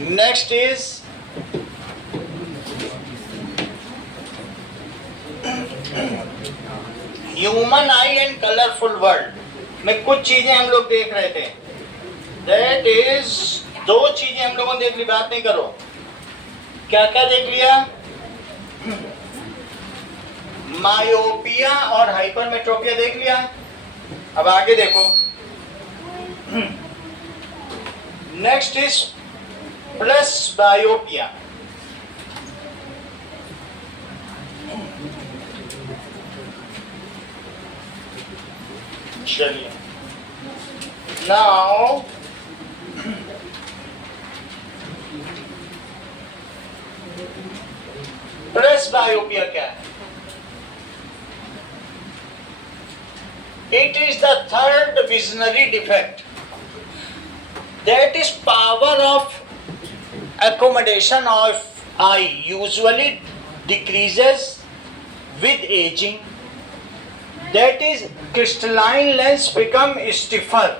Next is human I and colourful world में कुछ चीजें हम लोग देख रहे थे। दैट इज दो चीजें हम लोगों ने देख ली, बात नहीं करो। क्या क्या देख लिया? मायोपिया और हाइपरमेट्रोपिया देख लिया। अब आगे देखो, नेक्स्ट इज प्लस बायोपिया। चलिए, नाउ प्लस बायोपिया क्या है? It is the third visionary defect. That is power of accommodation of eye usually decreases with aging. That is, crystalline lens become stiffer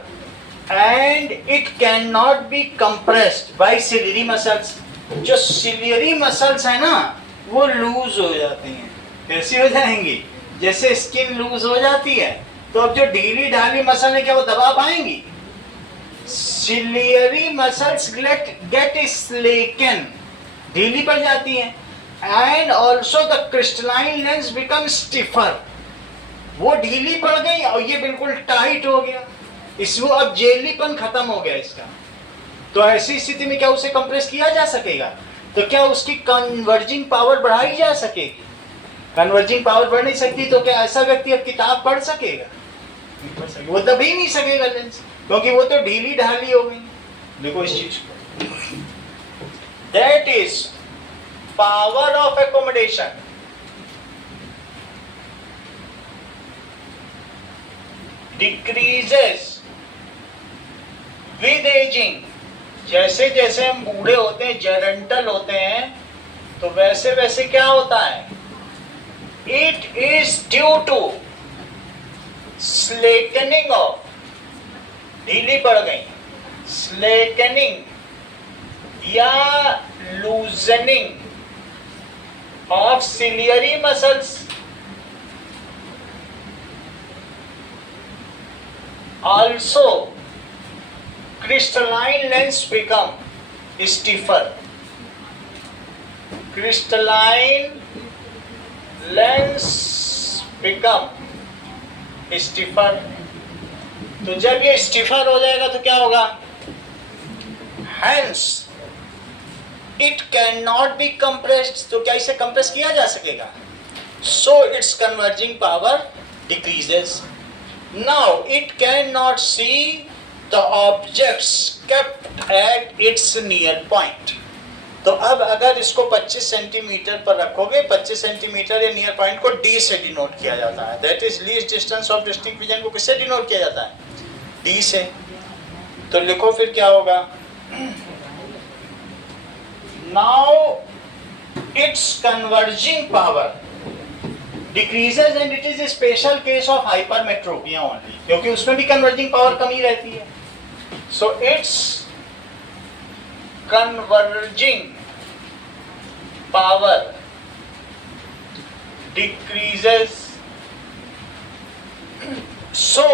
and it cannot be compressed by ciliary muscles. जो ciliary muscles है ना, वो loose हो जाती हैं। कैसी हो जाएंगी? जैसे स्किन लूज हो जाती है, तो अब जो ढीली ढाली मसल है, क्या वो दबा पाएंगी? सिलियरी मसल्स गेट स्लेकन, ढीली पड़ जाती हैं। And also the crystalline lens become stiffer, वो ढीली पड़ गई और ये बिल्कुल टाइट हो गया। इसमें अब जेलीपन खत्म हो गया इसका। तो ऐसी स्थिति में क्या उसे कंप्रेस किया जा सकेगा? तो क्या उसकी कन्वर्जिंग पावर बढ़ाई जा सकेगी? कन्वर्जिंग पावर बढ़ नहीं सकती, तो क्या ऐसा व्यक्ति अब किताब पढ़ सकेगा? वो दब ही नहीं सकेगा लेंस, क्योंकि वो तो ढीली ढाली हो गई। देखो इस चीज को, that is power of accommodation decreases with ageing. जैसे जैसे हम बूढ़े होते हैं, जेरेंटल होते हैं, तो वैसे वैसे क्या होता है? It is due to slackening of, ढीली पड़ गई, स्लेकनिंग या loosening of ciliary muscles. Also crystalline lens become stiffer. Crystalline lens become stiffer. तो जब ये स्टिफर हो जाएगा तो क्या होगा? Hence it cannot be compressed. तो क्या इसे कंप्रेस किया जा सकेगा? So its converging power decreases. Now it cannot see the objects kept at its near point. तो अब अगर इसको 25 सेंटीमीटर पर रखोगे, 25 सेंटीमीटर या नियर पॉइंट को डी से डिनोट किया जाता है। That is least distance of distinct vision को किससे डिनोट किया जाता है? डी से। तो लिखो फिर क्या होगा? Now it's converging power decreases and it is a special case of hypermetropia only, क्योंकि उसमें भी कन्वर्जिंग पावर कमी रहती है। So its converging power decreases, so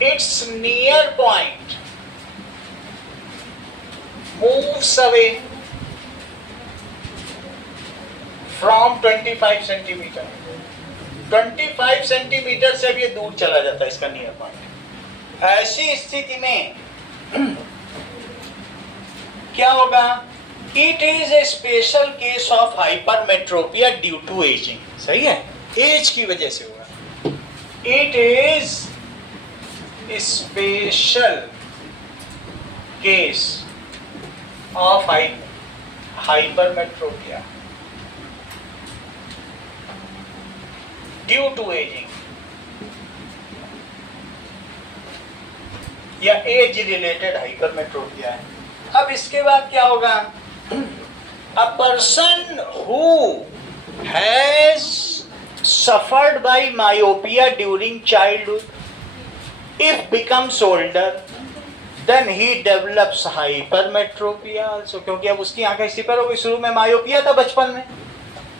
its near point moves away from 25 centimetre. 25 centimetre से भी दूर चला जाता है इसका नियर पॉइंट। ऐसी स्थिति में क्या होगा? It is a special case of hypermetropia due to ageing. सही है, एज की वजह से हुआ। It is special case of hypermetropia due to ageing या एज रिलेटेड हाइपरमेट्रोपिया है। अब इसके बाद क्या होगा? A person who has suffered by myopia during childhood, if becomes older, then he develops hypermetropia also, क्योंकि अब उसकी आंखें स्टिफर हो गई। शुरू में मायोपिया था बचपन में,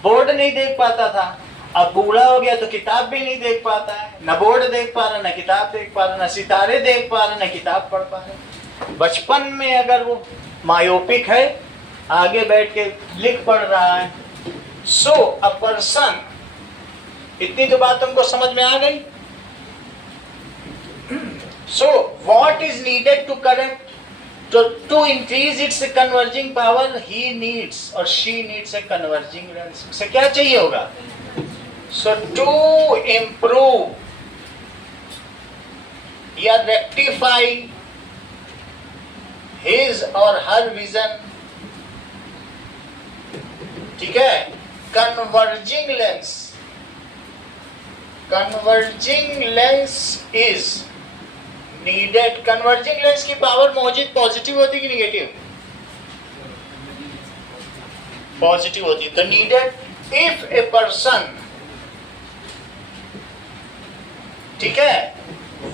बोर्ड नहीं देख पाता था। अब बूढ़ा हो गया तो किताब भी नहीं देख पाता है, न बोर्ड देख पा रहा, न किताब देख पा रहा, न सितारे देख पा रहा, न किताब पढ़ पा रहा। बचपन में अगर वो मायोपिक है, आगे बैठ के लिख पढ़ रहा है। सो अ पर्सन, इतनी तो बात तुमको समझ में आ गई। So what is needed to correct, to increase its converging power, he needs or she needs a converging lens. से क्या चाहिए होगा? So to improve या rectify his or her vision, ठीक है, converging lens is needed. Converging lens की power मौजूद positive होती कि निगेटिव? पॉजिटिव होती। तो नीडेड इफ ए पर्सन, ठीक है,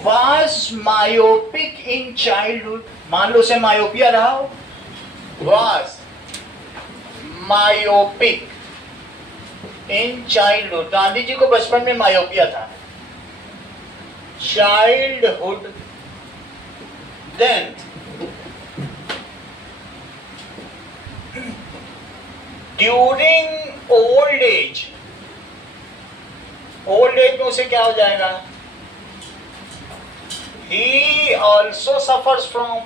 वाज मायोपिक इन चाइल्डहुड, मान लो उसे मायोपिया रहा हो, was myopic in childhood, Gandhi ji को बचपन में मायोपिया था, childhood, then during old age में उसे क्या हो जाएगा? he also suffers from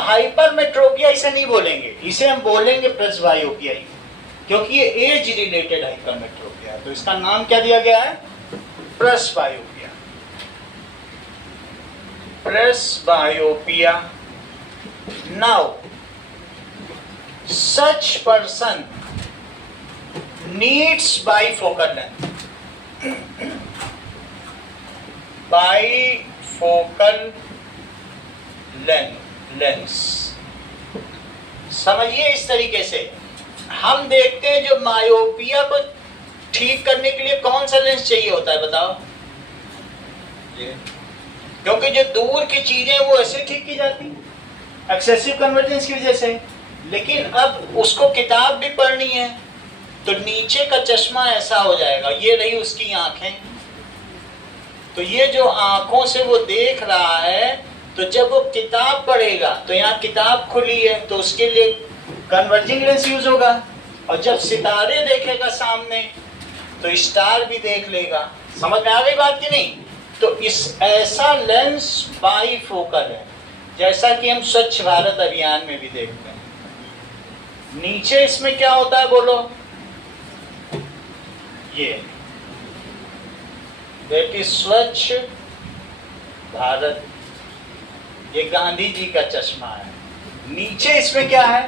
hypermetropia। इसे नहीं बोलेंगे, इसे हम बोलेंगे प्रेसबायोपिया, क्योंकि ये एज रिलेटेड हाइपरमेट्रोपिया, तो इसका नाम क्या दिया गया है? Presbyopia. Presbyopia. Now, such person needs bifocal length. Bifocal lens. समझिए, इस तरीके से हम देखते हैं जो मायोपिया को ठीक करने के लिए कौन सा लेंस चाहिए होता है, बताओ? क्योंकि जो दूर की चीजें वो ऐसे ठीक की जाती एक्सेसिव कन्वर्जेंस की वजह से, लेकिन अब उसको किताब भी पढ़नी है तो नीचे का चश्मा ऐसा हो जाएगा। ये रही उसकी आंखें, तो ये जो आंखों से वो देख रहा है, तो जब वो किताब पढ़ेगा तो यहाँ किताब खुली है तो उसके लिए कन्वर्जिंग लेंस यूज होगा, और जब सितारे देखेगा सामने तो स्टार भी देख लेगा। समझ में आ गई बात की नहीं? तो इस ऐसा लेंस बाईफोकल है, जैसा कि हम स्वच्छ भारत अभियान में भी देखते हैं। नीचे इसमें क्या होता है बोलो? ये दैट इज स्वच्छ भारत, ये गांधी जी का चश्मा है। नीचे इसमें क्या है?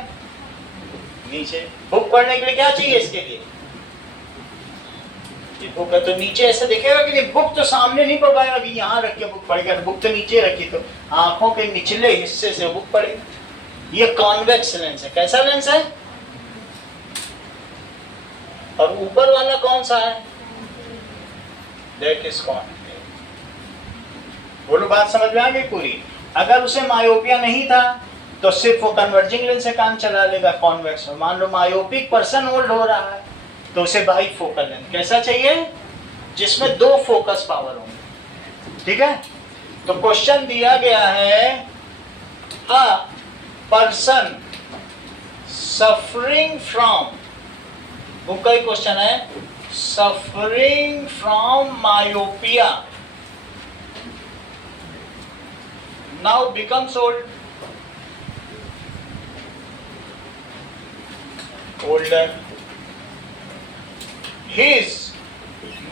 नीचे बुक पढ़ने के लिए क्या चाहिए? इसके लिए बुक है, तो नीचे ऐसे देखेगा कि नहीं, बुक तो सामने नहीं पढ़ पाएगा कि यहाँ रख के बुक पढ़ेगा, तो बुक तो नीचे रखी, तो आंखों के निचले हिस्से से बुक पढ़ेगा। ये कॉन्वेक्स लेंस है। कैसा लेंस है? और ऊपर वाला कौन सा है? That is convex. बोलो, बात समझ में आ गई पूरी? अगर उसे मायोपिया नहीं था तो सिर्फ वो कन्वर्जिंग लेंस से काम चला लेगा कॉन्वेक्स। और मान लो मायोपिक पर्सन ओल्ड हो रहा है तो उसे बाईफोकल लेंस कैसा चाहिए? जिसमें दो फोकस पावर होंगे। ठीक है, तो क्वेश्चन दिया गया है, a person suffering from, book का ही क्वेश्चन है, suffering from myopia now becomes older. His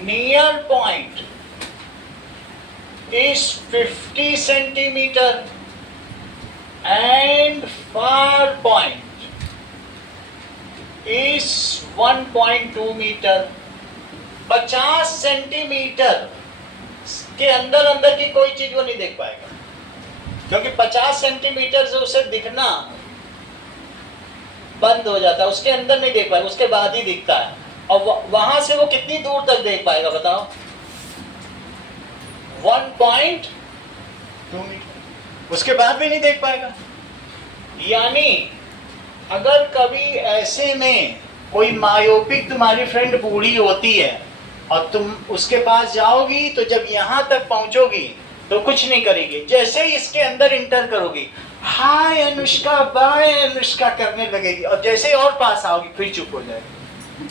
near point is 50 centimeter and far point is 1.2 metre. 50 centimetre के अंदर अंदर की कोई चीज वो नहीं देख पाएगा, क्योंकि 50 सेंटीमीटर से उसे दिखना बंद हो जाता है, उसके अंदर नहीं देख पाएगा, उसके बाद ही दिखता है। और वहां से वो कितनी दूर तक देख पाएगा बताओ? 1.2 मीटर, उसके बाद भी नहीं देख पाएगा। यानी अगर कभी ऐसे में कोई मायोपिक तुम्हारी फ्रेंड बूढ़ी होती है और तुम उसके पास जाओगी तो जब यहाँ तक पहुंचोगी तो कुछ नहीं करेगी, जैसे ही इसके अंदर इंटर करोगी हाय अनुष्का बाय अनुष्का करने लगेगी, और जैसे ही और पास आओगी फिर चुप हो जाएगी।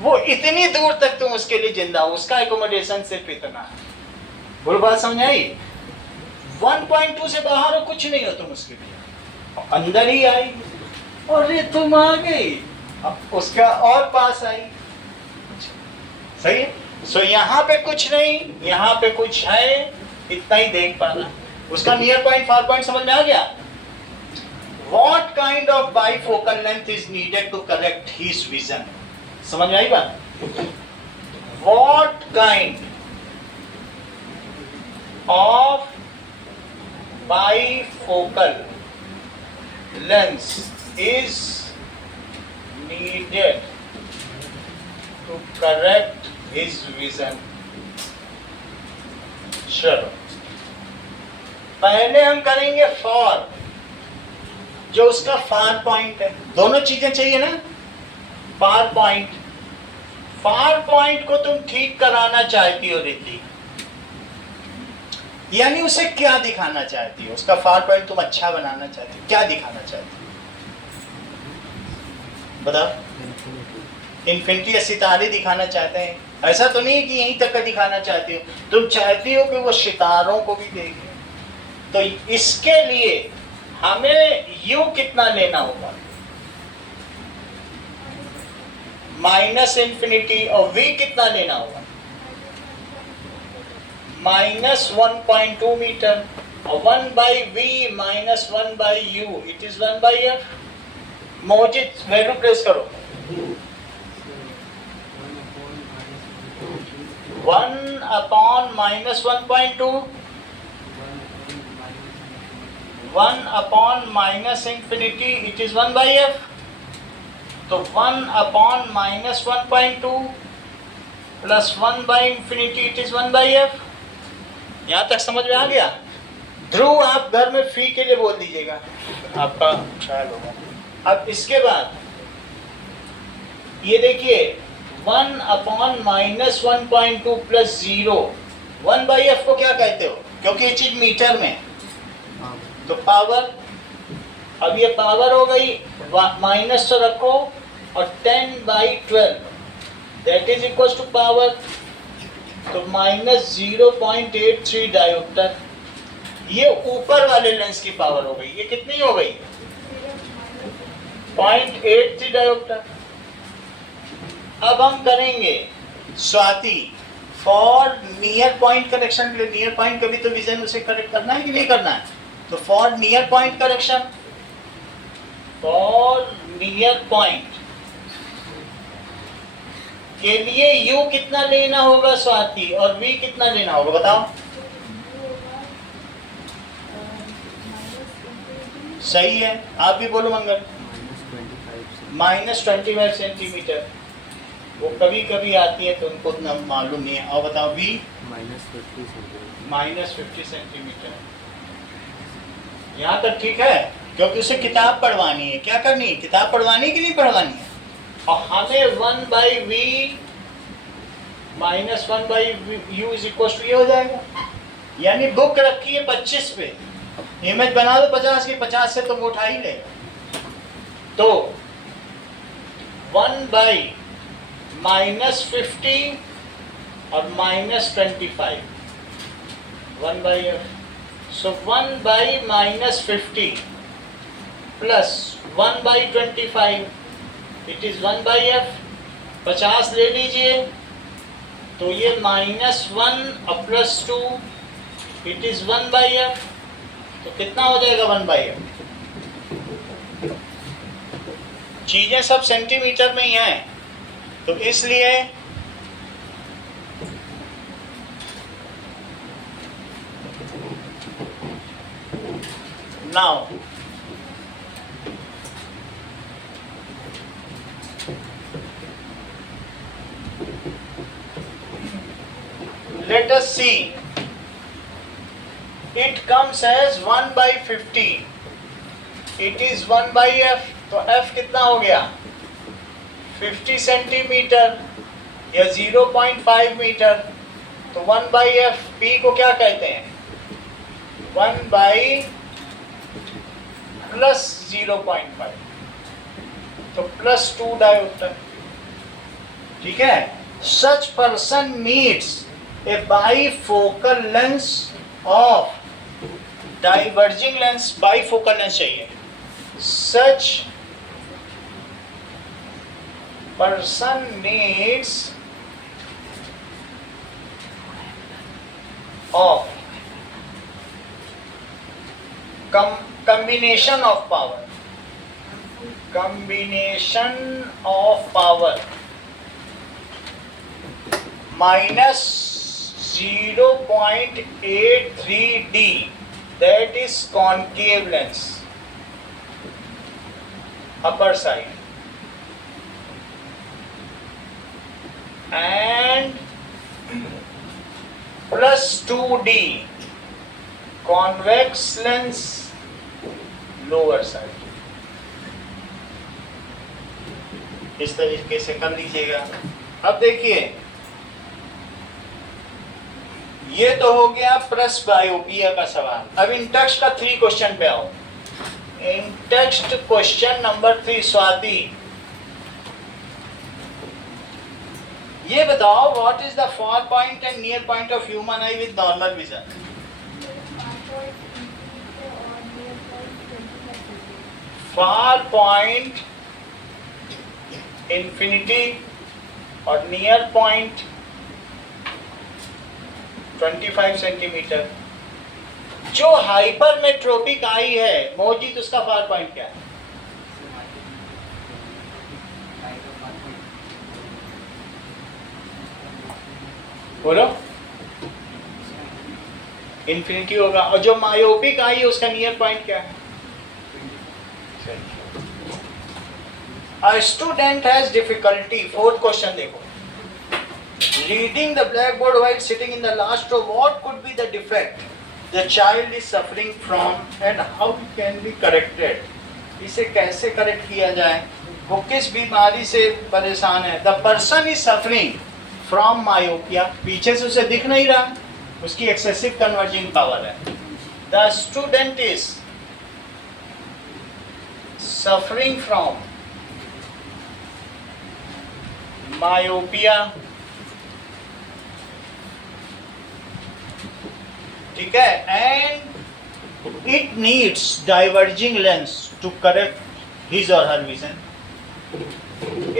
वो इतनी दूर तक तुम उसके लिए जिंदा हो, उसका एकोमोडेशन सिर्फ इतना है। बोलो बात समझ आई? 1.2 से बाहर हो कुछ नहीं हो तुम उसके लिए, अंदर ही आई और ये तुम आ गई, अब उसका और पास आई। सही है? सो यहाँ पे कुछ नहीं, यहाँ पे कुछ है, इतना ही देख पाना। उसका नियर पॉइंट फार पॉइंट समझ में आ गया? What kind of bifocal length is needed to correct his vision? समझ में आई बात? What kind of bifocal lens is needed to correct his vision? चलो पहले हम करेंगे फॉर, जो उसका फार पॉइंट है। दोनों चीजें चाहिए ना, फार पॉइंट। फार पॉइंट को तुम ठीक कराना चाहती हो रिद्धि, यानी उसे क्या दिखाना चाहती हो? उसका फार पॉइंट तुम अच्छा बनाना चाहती हो, क्या दिखाना चाहती हो बताओ? इन्फिनिटी या सितारे दिखाना चाहते हैं? ऐसा तो नहीं कि यहीं तक का दिखाना चाहती हो, तुम चाहती हो कि वो सितारों को भी देखे। तो इसके लिए हमें यू कितना लेना होगा? माइनस इंफिनिटी, और वी कितना लेना होगा? -1.2 मीटर, और 1/v minus 1/u, it is 1/f। मोजित वैल्यू प्लेस करो। 1/-1.2, 1/-infinity, it is 1/f। तो 1/-1.2 plus 1/infinity, it is 1/f। यहाँ तक समझ में आ गया? ध्रुव आप घर में फी के लिए बोल दीजिएगा, आपका ख्याल होगा। अब इसके बाद ये देखिए 1/-1.2 प्लस 0, 1/f को क्या कहते हो? क्योंकि ये चीज मीटर में, तो पावर। अब ये पावर हो गई, माइनस तो रखो, और 10/12 that is equal to power, तो -0.83 डायोप्टर। ये ऊपर वाले लेंस की पावर हो गई। ये कितनी हो गई? 0.83 डायोप्टर। अब हम करेंगे Swati for near point correction के लिए। नियर पॉइंट कभी तो विजन उसे करेक्ट करना है कि नहीं करना है? तो for near point correction, for near point के लिए यू कितना लेना होगा स्वाति, और वी कितना लेना होगा बताओ? सही है, आप भी बोलो मंगल। -25 सेंटीमीटर। वो कभी कभी आती है तो उनको उतना मालूम नहीं है। और बताओ वी? -50 सेंटीमीटर। यहाँ तक ठीक है? क्योंकि उसे किताब पढ़वानी है। क्या करनी है? किताब पढ़वानी है कि नहीं पढ़वानी है? और हमें 1/v minus 1/u is equal to ये हो जाएगा। यानी बुक रखी है 25 पे, इमेज बना दो 50 की, 50 से तुम उठा ही ले। तो 1/-50 और -25, 1/f। So 1/-50 plus 1/25, it is 1/f। 50 ले लीजिए, तो ये -1 और +2, इट इज 1/f। तो कितना हो जाएगा 1/f? चीजें सब सेंटीमीटर में ही हैं, तो इसलिए now let us see It comes as 1/50. It is 1/f. तो f कितना हो गया? 50 सेंटीमीटर या 0.5 मीटर. तो 1/f. p को क्या कहते हैं? 1 प्लस 0.5. तो +2 डायोप्टर. ठीक है. Such person needs a bifocal lens of diverging lens. Bifocal lens चाहिए. Such person needs of combination of power. Combination of power minus 0.83D, that is concave lens, upper side, and plus 2D convex lens, lower side. इस तरीके से कर लीजिएगा. अब देखिए, ये तो हो गया प्रेस बायोपिया का सवाल. अब इन टेक्स्ट का 3 क्वेश्चन पे आओ. इन टेक्स्ट क्वेश्चन नंबर 3. स्वाति, ये बताओ, what is the far point and near point of human I with normal vision? Far point infinity और नियर पॉइंट 25 सेंटीमीटर. जो हाइपरमेट्रोपिक आई है मोहजीत, उसका फार पॉइंट क्या है? बोलो. इंफिनिटी होगा. और जो मायोपिक आई है उसका नियर पॉइंट क्या है? A student has difficulty. 4th question देखो. Reading the blackboard while sitting in the last row. What could be the defect the child is suffering from and how it can be corrected? इसे कैसे correct किया जाए? वो किस बीमारी से परेशान है? The person is suffering from myopia. पीछे से उसे दिख नहीं रहा, उसकी excessive converging power है. The student is suffering from myopia. ठीक है. And it needs diverging lens to correct his or her vision.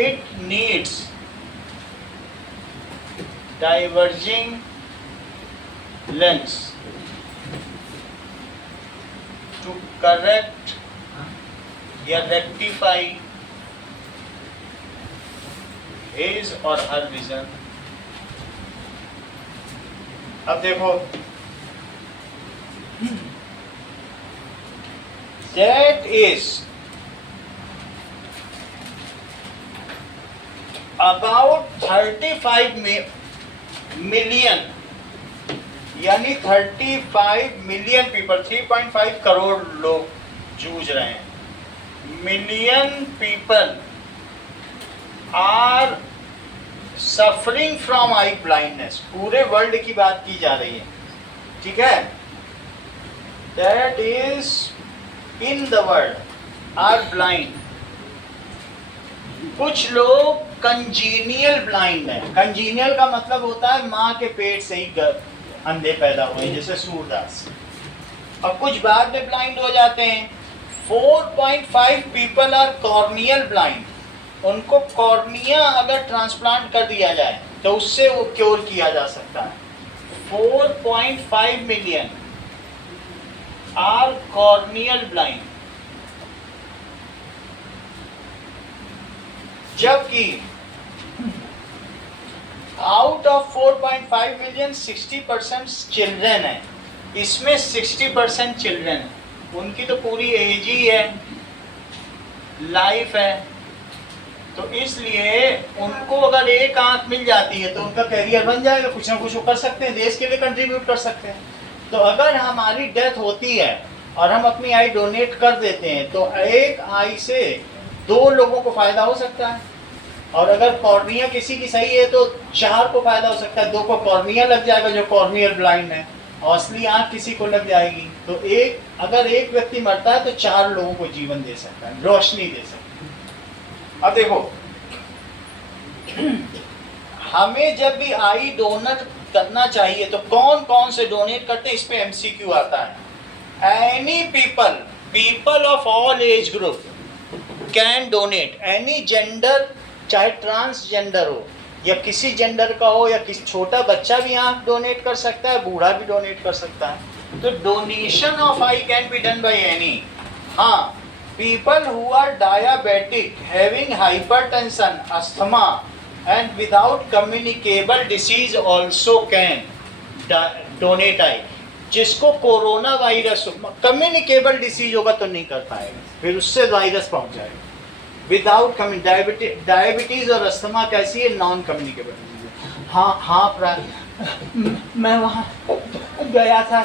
It needs diverging lens to correct या rectify his or her vision. अब देखो, that is about 35 million, यानी 35 million people, 3.5 crore लोग जूझ रहे हैं. Million people are suffering from eye blindness. पूरे world की बात की जा रही है. ठीक है. That is in the world are blind. कुछ लोग कंजीनियल ब्लाइंड है. कंजीनियल का मतलब होता है माँ के पेट से ही अंधे पैदा हुए, जैसे सूरदास. और कुछ बाद में ब्लाइंड हो जाते हैं. 4.5 पीपल आर कॉर्नियल ब्लाइंड. उनको कॉर्निया अगर ट्रांसप्लांट कर दिया जाए तो उससे वो क्योर किया जा सकता है. 4.5 मिलियन आर कॉर्नियल ब्लाइंड. जबकि आउट ऑफ 4.5 मिलियन 60% चिल्ड्रेन है. इसमें 60% चिल्ड्रेन है. उनकी तो पूरी एज ही है, लाइफ है. तो इसलिए उनको अगर एक आंख मिल जाती है तो उनका कैरियर बन जाएगा. कुछ ना कुछ वो कर सकते हैं, देश के लिए कंट्रीब्यूट कर सकते हैं. तो अगर हमारी डेथ होती है और हम अपनी आई डोनेट कर देते हैं तो एक आई से 2 लोगों को फायदा हो सकता है, और अगर कॉर्निया किसी की सही है तो 4 को फायदा हो सकता है। 2 को कॉर्निया लग जाएगा जो कॉर्नियल ब्लाइंड है, और असली आंख किसी को लग जाएगी। तो अगर एक व्यक्ति मरता है तो 4 लोगों को जीवन दे सकता है, रोशनी दे सकता है। अब देखो, हमें जब भी आई डोनेट करना चाहिए तो कौन कौन से डोनेट करते हैं, इस पे एमसीक्यू आता है। Any people of all age group can donate, any gender, चाहे ट्रांसजेंडर हो या किसी जेंडर का हो, या किसी छोटा बच्चा भी आंख डोनेट कर सकता है, बूढ़ा भी डोनेट कर सकता है। तो donation of eye can be done by any. हाँ, people who are diabetic, having hypertension, asthma and without communicable disease also can donate eye. जिसको कोरोना वायरस, कम्युनिकेबल डिसीज होगा तो नहीं कर पाएगा, फिर उससे वायरस पहुंच जाएगा। विदाउट डायबिटीज और अस्थमा कैसी है, नॉन कम्युनिकेबल डिसीज। हाँ मैं वहाँ गया था,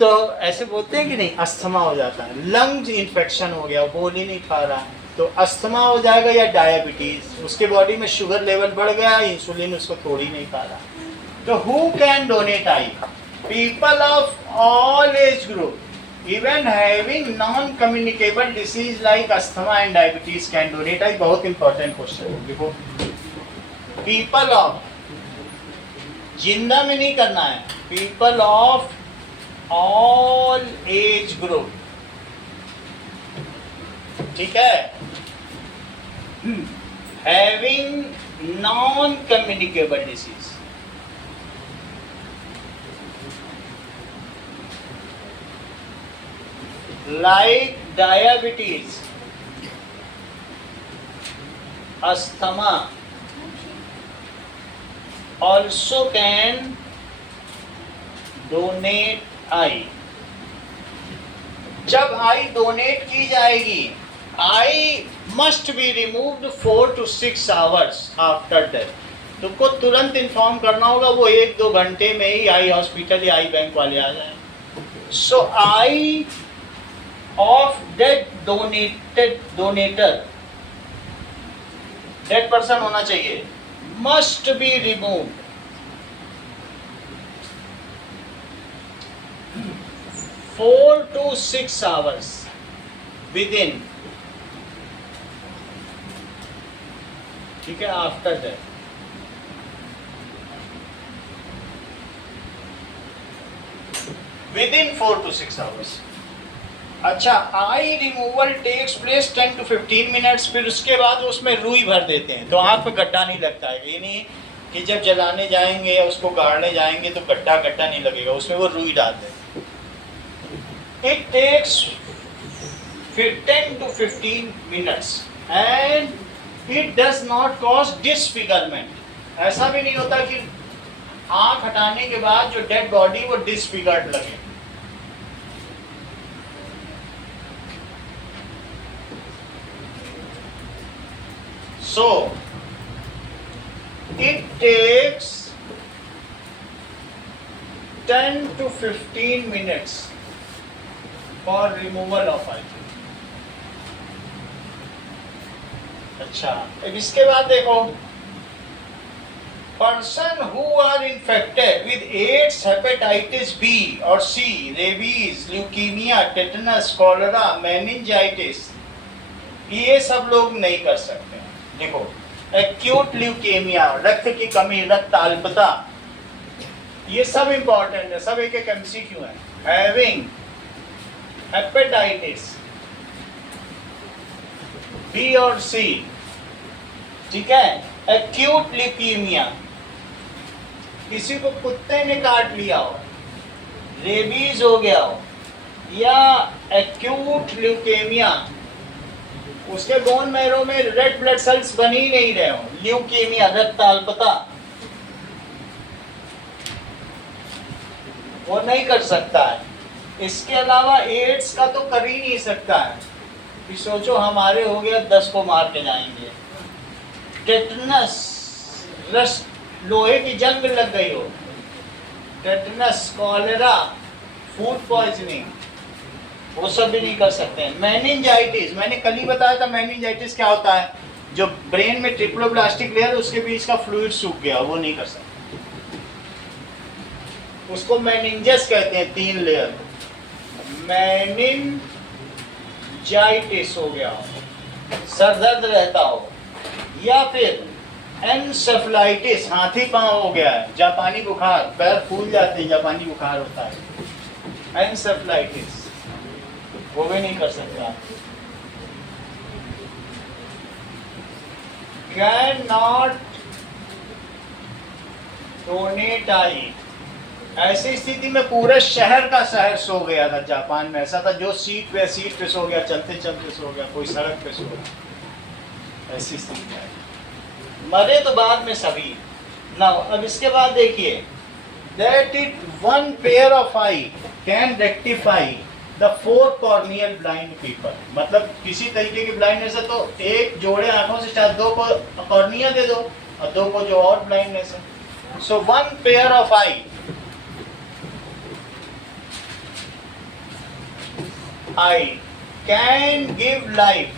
तो ऐसे बोलते हैं कि नहीं, अस्थमा हो जाता है, लंग्स इन्फेक्शन हो गया, बोल ही नहीं पा रहा, तो अस्थमा हो जाएगा, या डायबिटीज, उसके बॉडी में शुगर लेवल बढ़ गया, इंसुलिन उसको तोड़ ही नहीं पा रहा। तो who can donate eye? People of all age group, even having non communicable disease like asthma and diabetes can donate eye. बहुत इंपॉर्टेंट क्वेश्चन है, देखो, पीपल ऑफ, जिंदा में नहीं करना है, people of all age group, ठीक है, having non communicable disease, like diabetes, asthma, also can donate आई। जब आई डोनेट की जाएगी, I must be removed 4 to 6 hours after death. तुमको तुरंत इन्फॉर्म करना होगा, वो 1-2 घंटे में ही आई हॉस्पिटल या आई बैंक वाले आ जाए। So eye of dead donator, dead person होना चाहिए, must be removed 4 to 6 hours within, ठीक है, after that. Within 4 to 6 hours। अच्छा, eye removal takes place 10 to 15 minutes, फिर उसके बाद उसमें रुई भर देते हैं, तो आँख पे गड्ढा नहीं लगता है। ये नहीं कि जब जलाने जाएंगे या उसको गाड़ने जाएंगे तो गड्ढा नहीं लगेगा, उसमें वो रुई डालते हैं। It takes 10 to 15 minutes and it does not cause disfigurement. ऐसा भी नहीं होता कि आँख हटाने के बाद जो डेड बॉडी वो डिसफिगर्ड लगे। So, it takes 10 to 15 minutes for removal of eye। अच्छा, अब इसके बाद देखो, person who are infected with AIDS, hepatitis B or C, rabies, leukemia, tetanus, cholera, meningitis, ये सब लोग नहीं कर सकते। देखो, एक्यूट ल्यूकेमिया, रक्त की कमी, रक्त अल्पता, ये सब इंपॉर्टेंट है, सब एक एमसीक्यू है। हैविंग हेपेटाइटिस बी और सी, ठीक है, एक्यूट ल्यूकेमिया, किसी को कुत्ते ने काट लिया हो, रेबीज हो गया हो, या एक्यूट ल्यूकेमिया, उसके बोन मैरो में रेड ब्लड सेल्स बन ही नहीं रहे हो, ल्यूकेमिया, रक्त अल्पता, वो नहीं कर सकता है। इसके अलावा एड्स का तो कर ही नहीं सकता है कि सोचो हमारे हो गया 10 को मार के जाएंगे। टेटनस, लोहे की जंग लग गई हो, टेटनस, कॉलेरा, फूड पॉइजनिंग, वो सब भी नहीं कर सकते हैं। मेनिंजाइटिस, मैंने कल ही बताया था मेनिंजाइटिस क्या होता है, जो ब्रेन में ट्रिप्लोब्लास्टिक लेयर उसके बीच का फ्लूइड सूख गया, वो नहीं कर सकते। उसको मेनिंजस कहते हैं, 3 लेयर। मेनिंजाइटिस हो गया, सर दर्द रहता हो, या फिर एनसेफलाइटिस, हाथी पांव हो गया है, जापानी बुखार, पैर फूल जाते हैं, जापानी बुखार होता है, एनसेफलाइटिस, वो भी नहीं कर सकता। कैन नॉट डोनेट आई, ऐसी स्थिति में पूरे शहर का शहर सो गया था जापान में। ऐसा था जो सीट पे सो गया, चलते चलते सो गया, कोई सड़क पे सो गया, ऐसी स्थिति है। मरे तो बाद में सभी ना। अब इसके बाद देखिए, that it one pair of eye can rectify the 4 corneal blind people, मतलब किसी तरीके की ब्लाइंडनेस है तो एक जोड़े आंखों से चाहे 2 को कॉर्निया दे दो और 2 को जो और ब्लाइंडनेस है। So 1 pair of eye can give life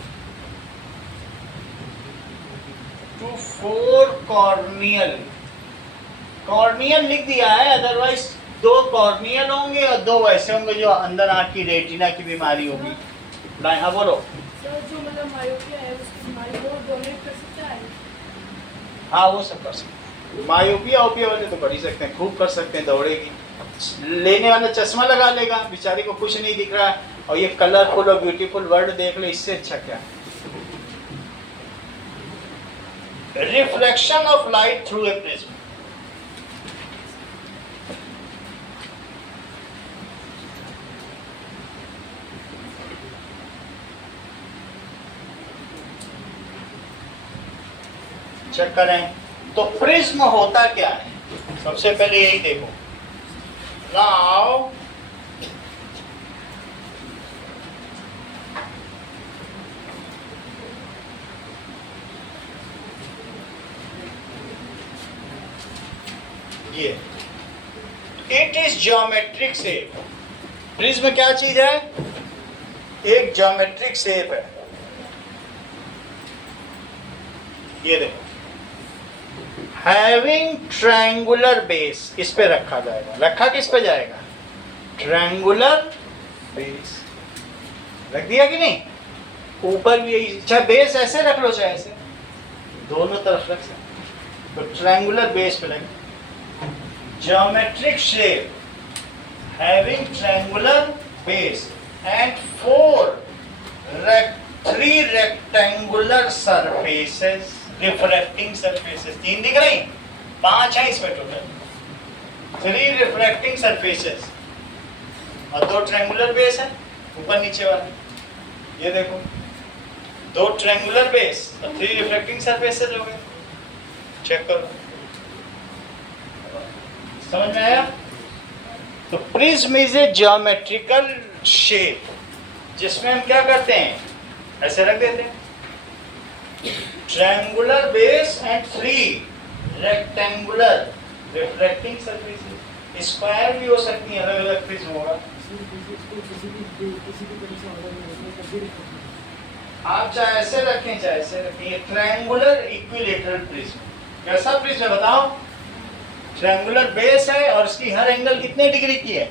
to 4 corneal, corneal लिख दिया है, अदरवाइज 2 कॉर्नियल होंगे और 2 वैसे होंगे जो अंदर आंख की रेटिना की बीमारी होगी। हाँ बोलो। सर जो मतलब मायोपिया है उसकी बीमारी वो डोनेट कर सकता है? हाँ वो सब कर सकते हैं। मायोपिया ओपिया वाले तो कर ही सकते हैं, खूब कर सकते हैं, दौड़ेगी, लेने वाला चश्मा लगा लेगा, बेचारी को कुछ नहीं दिख रहा है, और ये कलरफुल और ब्यूटीफुल वर्ल्ड देख लो, इससे अच्छा क्या। Reflection of light through a prism, check करें तो प्रिज्म होता क्या है, सबसे पहले यही देखो। नाउ ये it is geometric shape. Prism क्या चीज है? एक ज्योमेट्रिक शेप है। ये देखो, हैविंग ट्रायंगुलर बेस, इस पे रखा जाएगा। रखा किस पे जाएगा? Triangular base. रख दिया कि नहीं? ऊपर भी यही, चाहे बेस ऐसे रख लो चाहे ऐसे, दोनों तरफ रख सकते। तो ट्रायंगुलर बेस पे लगे। Geometric shape having triangular base and 3 rectangular surfaces, refracting surfaces. 3 दिख रही, 5 है इसमें टोटल। 3 रिफ्रैक्टिंग सरफेसेस और 2 ट्रायंगुलर बेस है ऊपर नीचे वाले। ये देखो, 2 ट्रायंगुलर बेस और 3 रिफ्रैक्टिंग सरफेसेस हो गए। चेक करो, समझ में आया? तो prism is a geometrical shape जिसमें हम क्या करते हैं, ऐसे रख देते हैं, triangular base and 3 rectangular reflecting surfaces. Square भी हो सकती है, अलग अलग प्रिज्म होगा। आप चाहे ऐसे रखें चाहे ऐसे रखें। ये ट्रायंगुलर इक्विलेटरल प्रिज्म। कैसा प्रिज्म है बताओ? ट्रायंगुलर बेस है और इसकी हर एंगल कितने डिग्री की है?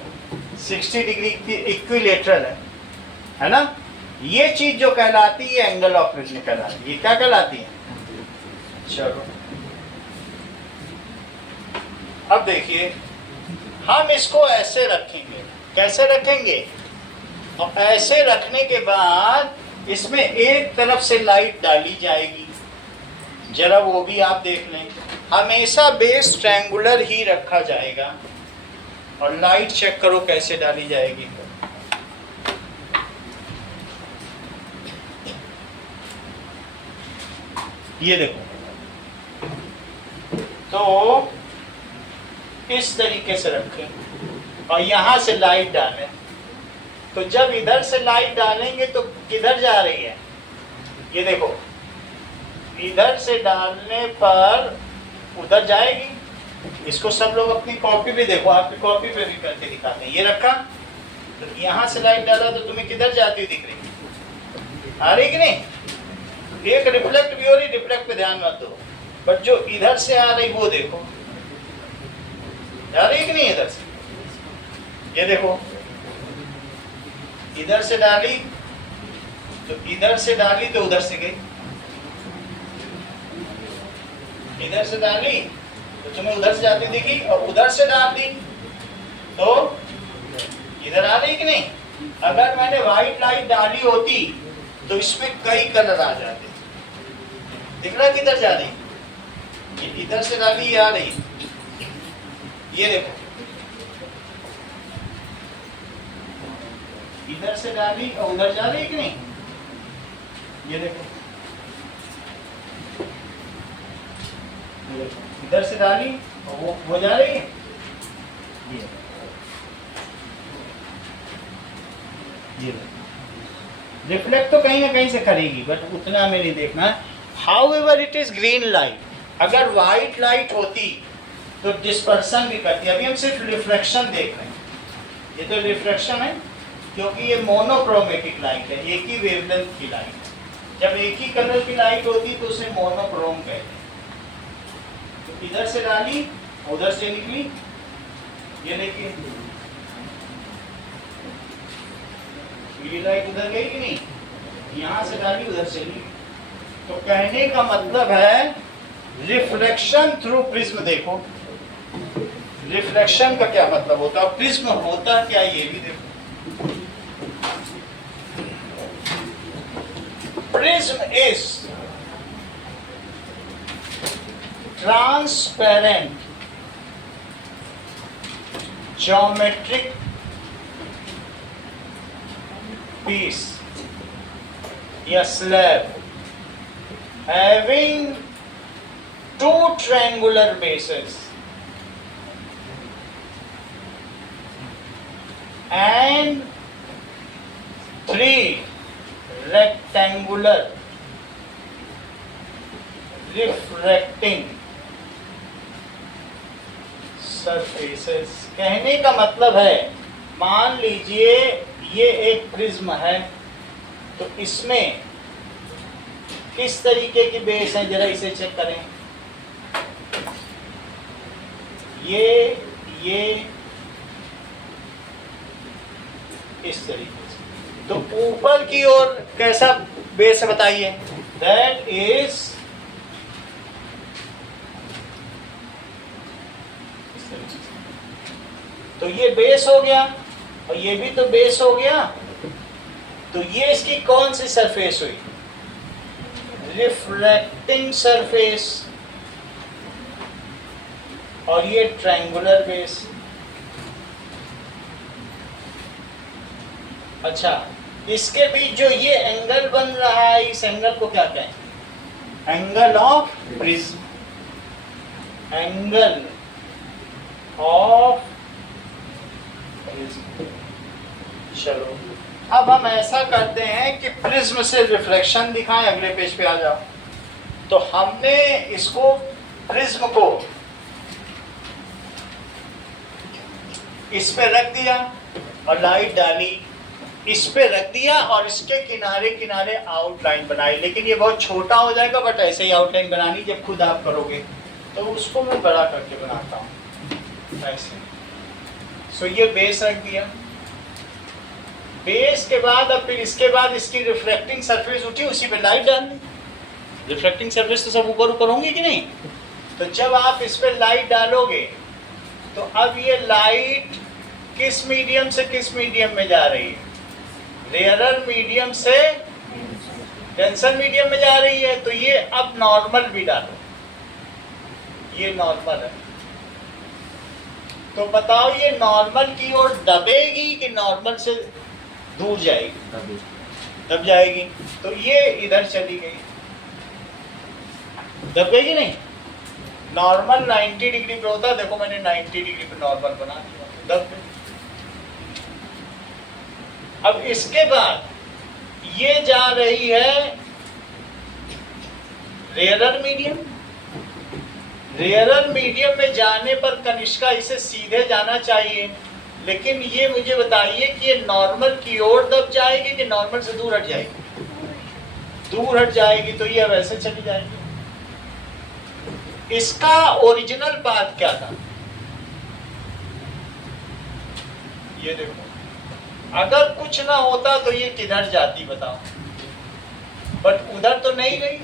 60 डिग्री की इक्विलेटरल है ना? ये चीज जो कहलाती है एंगल ऑफ प्रिज्म कहलाती है। ये क्या कहलाती है? चलो अब देखिए, हम इसको ऐसे रखेंगे। कैसे रखेंगे? और ऐसे रखने के बाद इसमें एक तरफ से लाइट डाली जाएगी, जरा वो भी आप देख लें। हमेशा बेस ट्रायंगुलर ही रखा जाएगा और लाइट चेक करो कैसे डाली जाएगी। ये देखो, तो इस तरीके से रखें और यहां से लाइट डालें। तो जब इधर से लाइट डालेंगे तो किधर जा रही है? ये देखो, इधर से डालने पर उधर जाएगी इसको सब लोग अपनी कॉपी पे देखो, आपकी कॉपी पे भी करके दिखाते हैं। ये रखा, तो यहाँ से लाइट डाला तो तुम्हें किधर जाती हुई दिख रही, आ रही कि नहीं? एक रिफ्लेक्ट भी हो रही, रिफ्लेक्ट पे ध्यान मत दो, बट जो इधर से आ रही वो देखो, आ रही कि नहीं इधर से? ये देखो, इधर से डाली तो इधर से डाली तो उधर से गई, इधर से डाली तो तुम्हें उधर से जाती दिखी, और उधर से डाल दी तो इधर आ रही कि नहीं? अगर मैंने व्हाइट लाइट डाली होती तो इसमें कई कलर आ जाते। दिख रहा किधर जा रही? ये इधर से डाली, ये आ रही, ये देखो, इधर से डाली और उधर जा रही कि नहीं? ये देखो, इधर से डाली और वो जा रही है, ये रिफ्लेक्ट तो कहीं ना कहीं से करेगी, बट उतना हमें नहीं देखना है। How ever it is green light, अगर व्हाइट लाइट होती तो डिस्पर्सन भी करती। अभी हम सिर्फ रिफ्लेक्शन देख रहे हैं, ये तो रिफ्लेक्शन है क्योंकि ये मोनोक्रोमेटिक लाइट है, एक ही वेवलेंथ की लाइट है। जब एक ही कलर की लाइट होती तो उसे मोनोक्रोम कहते हैं। तो इधर से डाली, उधर से निकली, ये देखिए पीली लाइट उधर गई कि नहीं? यहाँ से डाली, उधर से निकली। तो कहने का मतलब है रिफ्लेक्शन थ्रू प्रिज्म। देखो रिफ्लेक्शन का क्या मतलब होता है, प्रिज्म होता क्या, ये भी देखो। Prism is transparent geometric piece या slab having two triangular bases and three rectangular refracting surfaces. कहने का मतलब है, मान लीजिए ये एक प्रिज्म है, तो इसमें किस तरीके की बेस है, जरा इसे चेक करें। ये इस तरीके से, तो ऊपर की ओर कैसा बेस है बताइए? दैट इज तो ये बेस हो गया और ये भी तो बेस हो गया। तो ये इसकी कौन सी सरफेस हुई? रिफ्लेक्टिंग सरफेस, और ये ट्रायंगुलर बेस। अच्छा, इसके बीच जो ये एंगल बन रहा है, इस एंगल को क्या कहें? Angle of prism, angle of prism. चलो अब हम ऐसा करते हैं कि प्रिज्म से रिफ्लेक्शन दिखाएं। अगले पेज पे आ जाओ। तो हमने इसको प्रिज्म को इस पे रख दिया और लाइट डाली, इस पे रख दिया और इसके किनारे किनारे आउटलाइन बनाई। लेकिन ये बहुत छोटा हो जाएगा, बट ऐसे ही आउटलाइन बनानी जब खुद आप करोगे। तो उसको मैं बड़ा करके बनाता हूँ ऐसे। सो ये बेस रख दिया। बेस के बाद अब फिर इसके बाद इसकी रिफ्लेक्टिंग सरफेस उठी, उसी पे लाइट डाल दी। रिफ्लेक्टिंग सरफेस तो सब ऊपर ऊपर होंगी कि नहीं? तो जब आप इस पे लाइट डालोगे तो अब ये लाइट किस मीडियम से किस मीडियम में जा रही है? रेयरर मीडियम से डेंसर मीडियम में जा रही है। तो ये अब नॉर्मल भी डालो, ये नॉर्मल है। तो बताओ ये नॉर्मल की ओर दबेगी कि नॉर्मल से दूर जाएगी? दब जाएगी। तो ये इधर चली गई, दब गई कि नहीं? नॉर्मल 90 डिग्री पे होता है, देखो मैंने 90 डिग्री पे नॉर्मल बना दिया, दब गई। अब इसके बाद ये जा रही है रेयरर मीडियम, रेयरर मीडियम में जाने पर कनिष्का इसे सीधे जाना चाहिए, लेकिन ये मुझे बताइए कि ये नॉर्मल की ओर दब जाएगी कि नॉर्मल से दूर हट जाएगी? दूर हट जाएगी, तो ये वैसे चली जाएगी। इसका ओरिजिनल पाथ क्या था? ये देखो, अगर कुछ ना होता तो ये किधर जाती बताओ? बट उधर तो नहीं गई,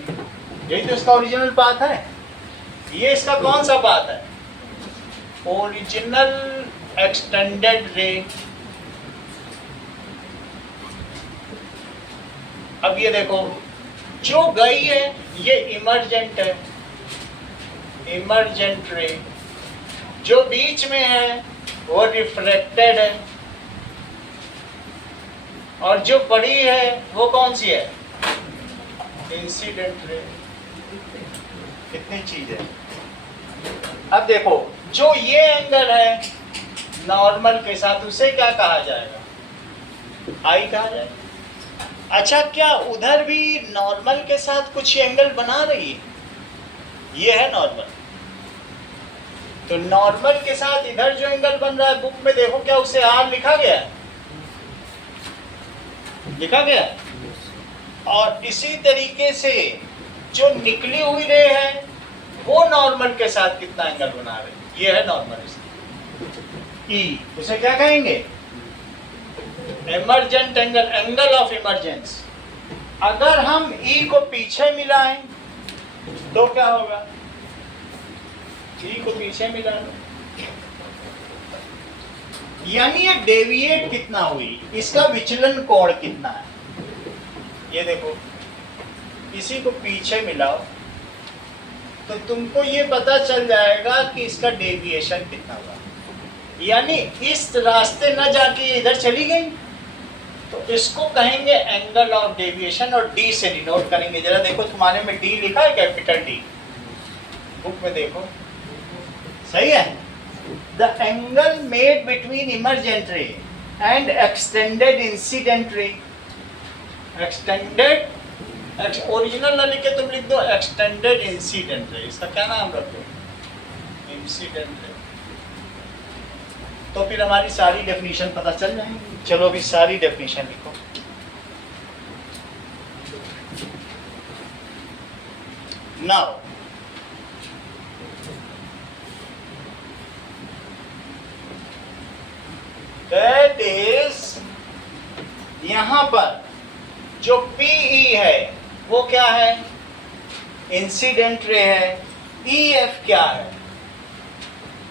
यही तो इसका ओरिजिनल पाथ है। ये इसका कौन सा पाथ है? ओरिजिनल एक्सटेंडेड रे। अब ये देखो, जो गई है ये इमर्जेंट है, इमर्जेंट रे। जो बीच में है वो रिफ्रेक्टेड है, और जो पड़ी है वो कौन सी है? Incident ray. कितनी चीज है। अब देखो, जो ये एंगल है नॉर्मल के साथ, उसे क्या कहा जाएगा? आई कहा जाएगा। अच्छा, क्या उधर भी नॉर्मल के साथ कुछ एंगल बना रही है? ये है नॉर्मल, तो नॉर्मल के साथ इधर जो एंगल बन रहा है, बुक में देखो क्या उसे आर लिखा गया है? लिखा गया। और इसी तरीके से जो निकली हुई रे है वो नॉर्मल के साथ कितना एंगल बना रहे? ये है नॉर्मल इसकी। ई, उसे क्या कहेंगे? Emergent angle, angle of emergence. अगर हम ई को पीछे मिलाएं तो क्या होगा? ई को पीछे मिला लो, यानी ये डेविएट कितना हुई, इसका विचलन कोण कितना है? ये देखो, इसी को पीछे मिलाओ तो तुमको ये पता चल जाएगा कि इसका डेविएशन कितना हुआ। यानी इस रास्ते न जाके इधर चली गई, तो इसको कहेंगे एंगल ऑफ डेविएशन, और डी से डिनोट करेंगे। जरा देखो, तुम्हारे में डी लिखा है, कैपिटल डी, बुक में देखो, सही है। The angle made between emergent रे and extended incident ray. Extended, original न लिख के तुम लिख दो एक्सटेंडेड इंसिडेंट रे। इसका क्या नाम रखो? Incident ray. तो फिर हमारी सारी डेफिनेशन पता चल जाएगी। चलो अभी सारी डेफिनेशन लिखो। नाउ दैट इज, यहां पर जो PE है वो क्या है? इंसिडेंट रे है। EF क्या है?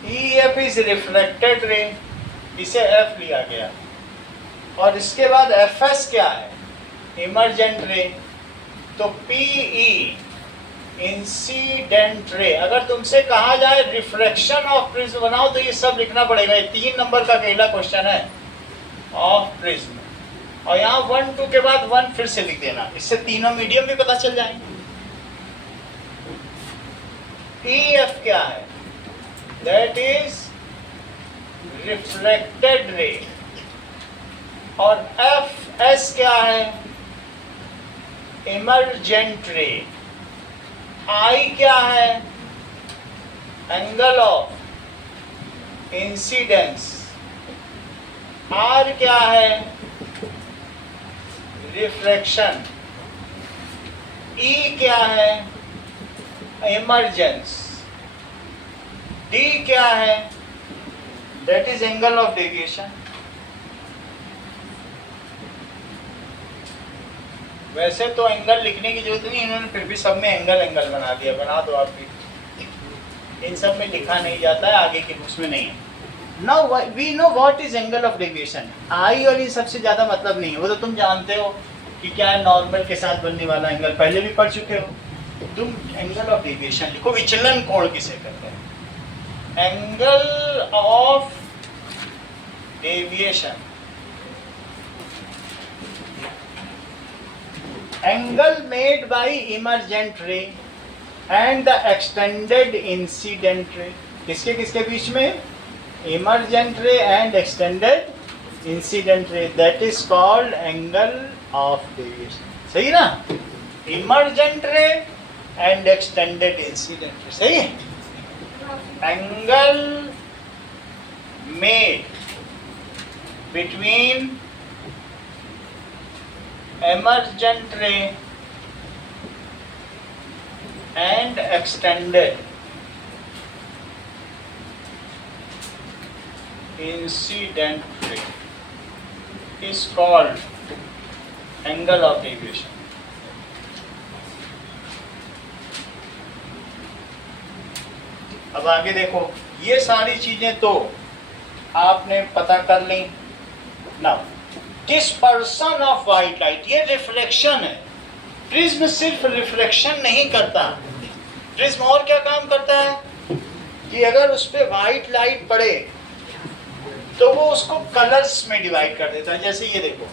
EF इज रिफ्लेक्टेड रे, इसे F लिया गया। और इसके बाद FS क्या है? इमर्जेंट रे। तो PE इंसिडेंट रे। अगर तुमसे कहा जाए रिफ्रैक्शन ऑफ प्रिज्म बनाओ तो ये सब लिखना पड़ेगा। ये 3 नंबर का अकेला क्वेश्चन है ऑफ प्रिज्म, और यहाँ 1 2 के बाद 1 फिर से लिख देना, इससे तीनों मीडियम भी पता चल जाएंगे। EF क्या है? That is reflected ray. और FS क्या है? इमर्जेंट रे। I क्या है? Angle of incidence. R क्या है? रिफ्रैक्शन। E क्या है? इमर्जेंस। D क्या है? That is angle of deviation. वैसे तो एंगल लिखने की जरूरत नहीं, इन्होंने फिर भी सब में एंगल एंगल बना दिया। बना दो आप भी, इन सब में लिखा नहीं जाता है, आगे के बुक्स में नहीं है। Now we know what is angle of deviation. I और इन सबसे ज्यादा मतलब नहीं है, वो तो तुम जानते हो कि क्या है। नॉर्मल के साथ बनने वाला एंगल पहले भी पढ़ चुके हो। तुम एंगल ऑफ डेविएशन लिखो। विचलन कोण किसे कहते हैं? Angle of deviation, angle made by emergent ray and the extended incident ray। किसके किसके बीच में? emergent ray and extended incident ray, that is called angle of deviation। सही ना? emergent ray and extended incident ray, सही है। Angle made between emergent ray and extended incident ray is called angle of deviation. अब आगे देखो, ये सारी चीजें तो आपने पता कर ली ना। डिस्पर्सन ऑफ व्हाइट लाइट, ये रिफ्लेक्शन है। प्रिज्म सिर्फ रिफ्लेक्शन नहीं करता, प्रिज्म और क्या काम करता है कि अगर उस पर व्हाइट लाइट पड़े तो वो उसको कलर्स में डिवाइड कर देता है। जैसे ये देखो,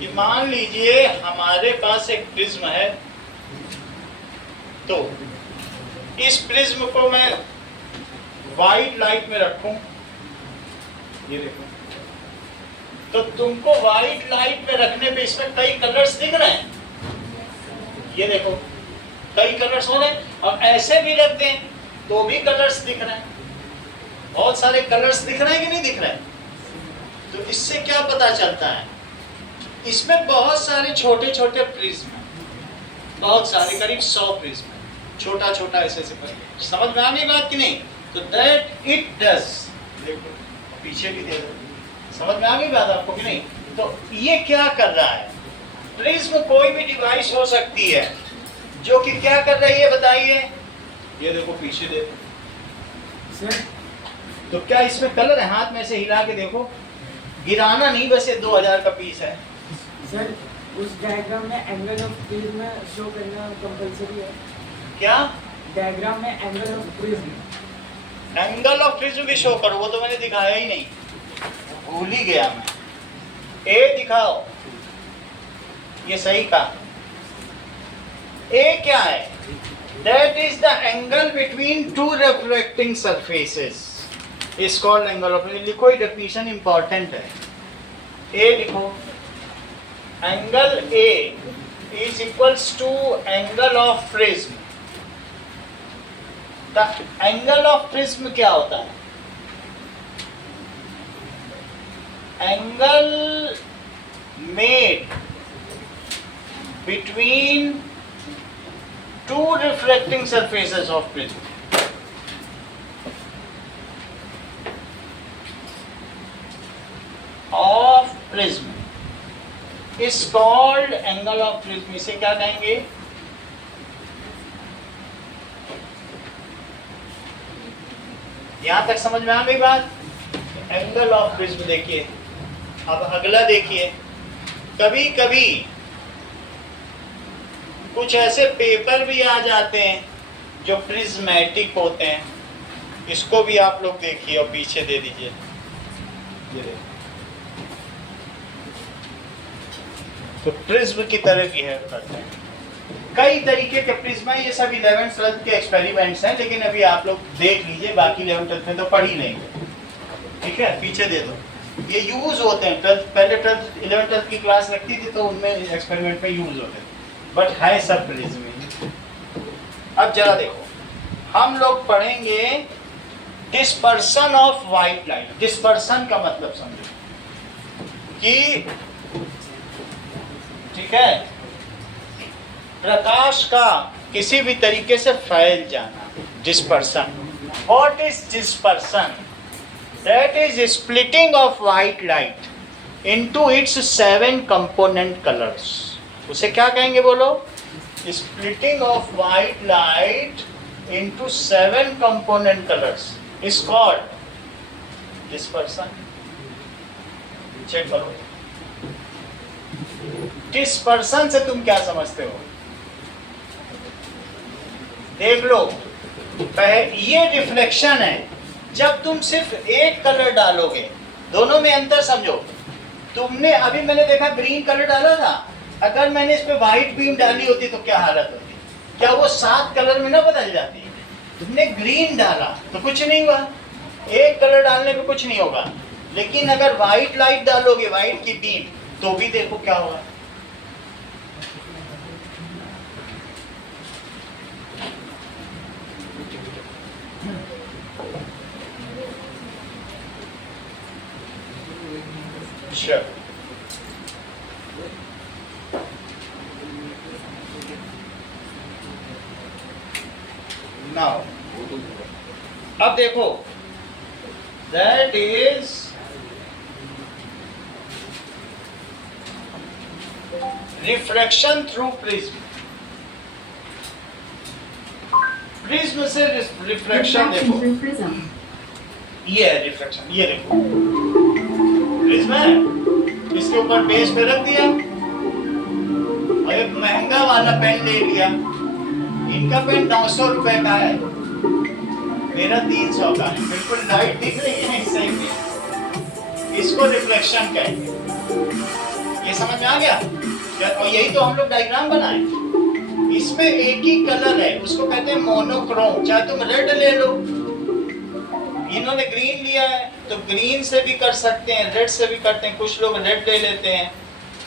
ये मान लीजिए हमारे पास एक प्रिज्म है, तो इस प्रिज्म को मैं व्हाइट लाइट में रखूं, ये देखो, तो तुमको व्हाइट लाइट में रखने पे इसमें कई कलर्स दिख रहे हैं, ये देखो कई कलर्स हो रहे हैं। अब ऐसे भी रख दें तो भी कलर्स दिख रहे हैं, बहुत सारे कलर्स दिख रहे हैं कि नहीं दिख रहे हैं। तो इससे क्या पता चलता है, इसमें बहुत सारे छोटे छोटे प्रिज्म हैं, बहुत सारे, करीब 100 प्रिज्म है, छोटा छोटा ऐसे ऐसे करके। समझ में आ गई बात कि नहीं? तो दैट इट डज, देखो पीछे भी दे दो, समझ में आ गई बात आपको कि नहीं? तो ये क्या कर रहा है, प्रिज्म कोई भी डिवाइस हो सकती है जो कि क्या कर रही है बताइए। ये देखो पीछे देखो सर, तो क्या इसमें कलर है? हाथ में से हिला के देखो, गिराना नहीं, बस ये 2000 का पीस है सर। उस डायग्राम में एंगल ऑफ प्रिज्म शो करना कंपलसरी है क्या? डायग्राम में angle of prism, angle of prism भी शो करो, वो तो मैंने दिखाया ही नहीं, भूल ही गया मैं। ए दिखाओ, ये सही कहा। ए क्या है? That is the angle between two reflecting surfaces is called angle of prism. लिखो, ये डेफिनेशन इंपॉर्टेंट है। ए लिखो, angle A is equals to angle of prism. The angle of prism क्या होता है? Angle made between two reflecting surfaces of prism. Of prism is called angle of prism. इसे क्या कहेंगे? यहां तक समझ में आ गई बात? एंगल ऑफ प्रिज्म देखिए। अब अगला देखिए, कभी कभी कुछ ऐसे पेपर भी आ जाते हैं जो प्रिज्मेटिक होते हैं, इसको भी आप लोग देखिए और पीछे दे दीजिए, ये देखिए, तो प्रिज्म की तरह बिहेव करते हैं। कई तरीके के प्रिज्म है, ये सब 11th 12th के एक्सपेरिमेंट्स हैं, लेकिन अभी आप लोग देख लीजिए, बाकी 11th 12th में तो पढ़ ही लेंगे, ठीक है? पीछे दे दो, ये यूज होते हैं। पहले 11th 12th की क्लास लगती थी तो उनमें एक्सपेरिमेंट में यूज होते थे, बट है सब प्रिज्म ही। अब जरा देखो, हम लोग पढ़ेंगे dispersion of white light. Dispersion का मतलब समझो कि, ठीक है, प्रकाश का किसी भी तरीके से फैल जाना, dispersion. What is dispersion? That is splitting of white light into its 7 component colours. उसे क्या कहेंगे बोलो? Splitting of white light into 7 component colours is called dispersion. Check करो, डिस्पर्सन से तुम क्या समझते हो? देख लो, ये रिफ्लेक्शन है। जब तुम सिर्फ एक कलर डालोगे, दोनों में अंतर समझो। तुमने अभी, मैंने देखा ग्रीन कलर डाला था, अगर मैंने इस पे व्हाइट बीम डाली होती तो क्या हालत होती? क्या वो 7 कलर में ना बदल जाती? तुमने ग्रीन डाला तो कुछ नहीं हुआ, एक कलर डालने पे कुछ नहीं होगा, लेकिन अगर व्हाइट लाइट डालोगे, व्हाइट की बीम, तो भी देखो क्या होगा। Sure. Now, अब देखो, that is refraction through prism. Prism से रिफ्लेक्शन देखो, Refraction through prism. ये है रिफ्लेक्शन, ये देखो प्रिज्म है, इसके ऊपर बेस पे रख दिया और एक महंगा वाला पेन ले लिया। इनका पेन 900 रुपए का है, मेरा 300 का है। बिल्कुल लाइट दिख रही है इससे भी। इसको रिफ्लेक्शन कहेंगे। ये समझ में आ गया? और यही तो हम लोग डायग्राम बनाए। इसमें एक ही कलर है, उसको कहते हैं मोनोक्रोम। चाहे तुम रेड ले लो, इन्होंने ग्रीन लिया है तो ग्रीन से भी कर सकते हैं, रेड से भी करते हैं, कुछ लोग रेड ले लेते हैं।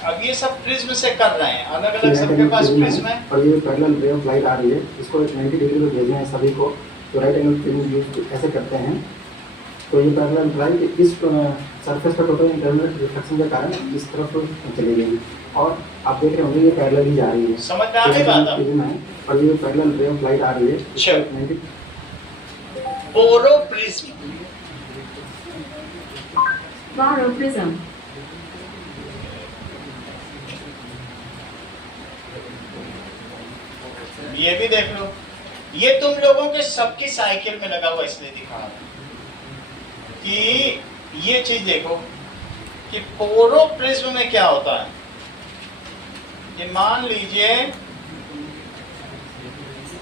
अब ये सब प्रिज्म से कर रहे हैं, अलग अलग सबके पास प्रिज्म है। और ये पैरेलल रे ऑफ लाइट आ रही है, इसको 90 डिग्री पे भेजना है सभी को। तो राइट एंगल प्रिज्म यूज कैसे करते हैं? तो ये पैरेलल लाइट इस सरफेस का टोटल इंटरनल रिफ्लेक्शन के कारण इस तरफ चली गई और आप देख रहे होंगे ये पैरेलल ही जा रही है। समझ में आ गई बात अब? प्रिज्म है और ये पैरेलल रे ऑफ लाइट आ रही है। अच्छा। 90 बोरोप्रिज्म, Baroprism. ये भी देख लो। ये तुम लोगों के सबकी साइकिल में लगा हुआ इसलिए दिखा रहा हूं कि ये चीज देखो कि पोरोप्रिज्म में क्या होता है। ये मान लीजिए,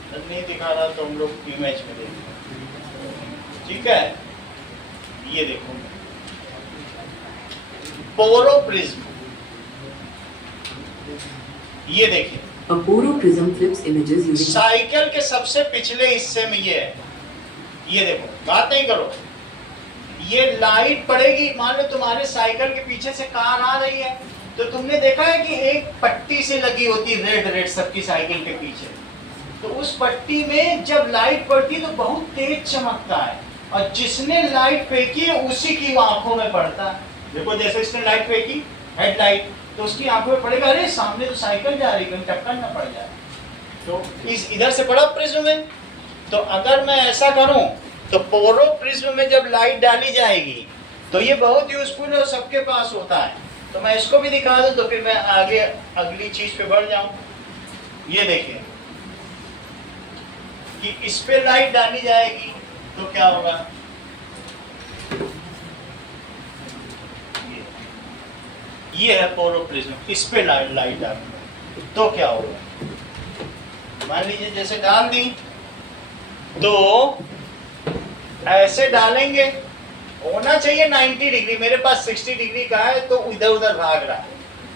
नहीं दिखा रहा तो हम लोग इमेज में देखेंगे, ठीक है? ये देखो पोरोप्रिज्म, ये देखिए A boroprism flips images using cycle के सबसे पिछले हिस्से में ये है। ये देखो, बात नहीं करो, ये लाइट पड़ेगी। मान लो तुम्हारे साइकिल के पीछे से कार आ रही है तो तुमने देखा है कि एक पट्टी से लगी होती है रेड रेड सबकी साइकिल के पीछे। तो उस पट्टी में जब लाइट पड़ती है तो बहुत तेज चमकता है और जिसने लाइट फेंकी है उसी की आंखों में पड़ता है। देखो जैसे इसने लाइट फेंकी, हेडलाइट, तो उसकी आंखों में पड़ेगा, अरे सामने तो साइकिल जा रही, कहीं टक्कर ना पड़ जाए। तो इस इधर से पड़ा प्रिज्म में। तो अगर मैं ऐसा करूं तो पोरो प्रिज्म में जब लाइट डाली जाएगी तो ये बहुत यूजफुल है और सबके पास होता है। तो मैं इसको भी दिखा दूं तो फिर मैं आगे अगली चीज पे बढ़ जाऊं। ये देखिए कि इस पे लाइट डाली जाएगी तो क्या होगा, ये है पोरोप्रिज्म, इस पे लाइट डालूंगा तो क्या होगा। मान लीजिए जैसे डाल दी तो ऐसे डालेंगे, होना चाहिए 90 डिग्री, मेरे पास 60 डिग्री का है तो इधर उधर भाग रहा है।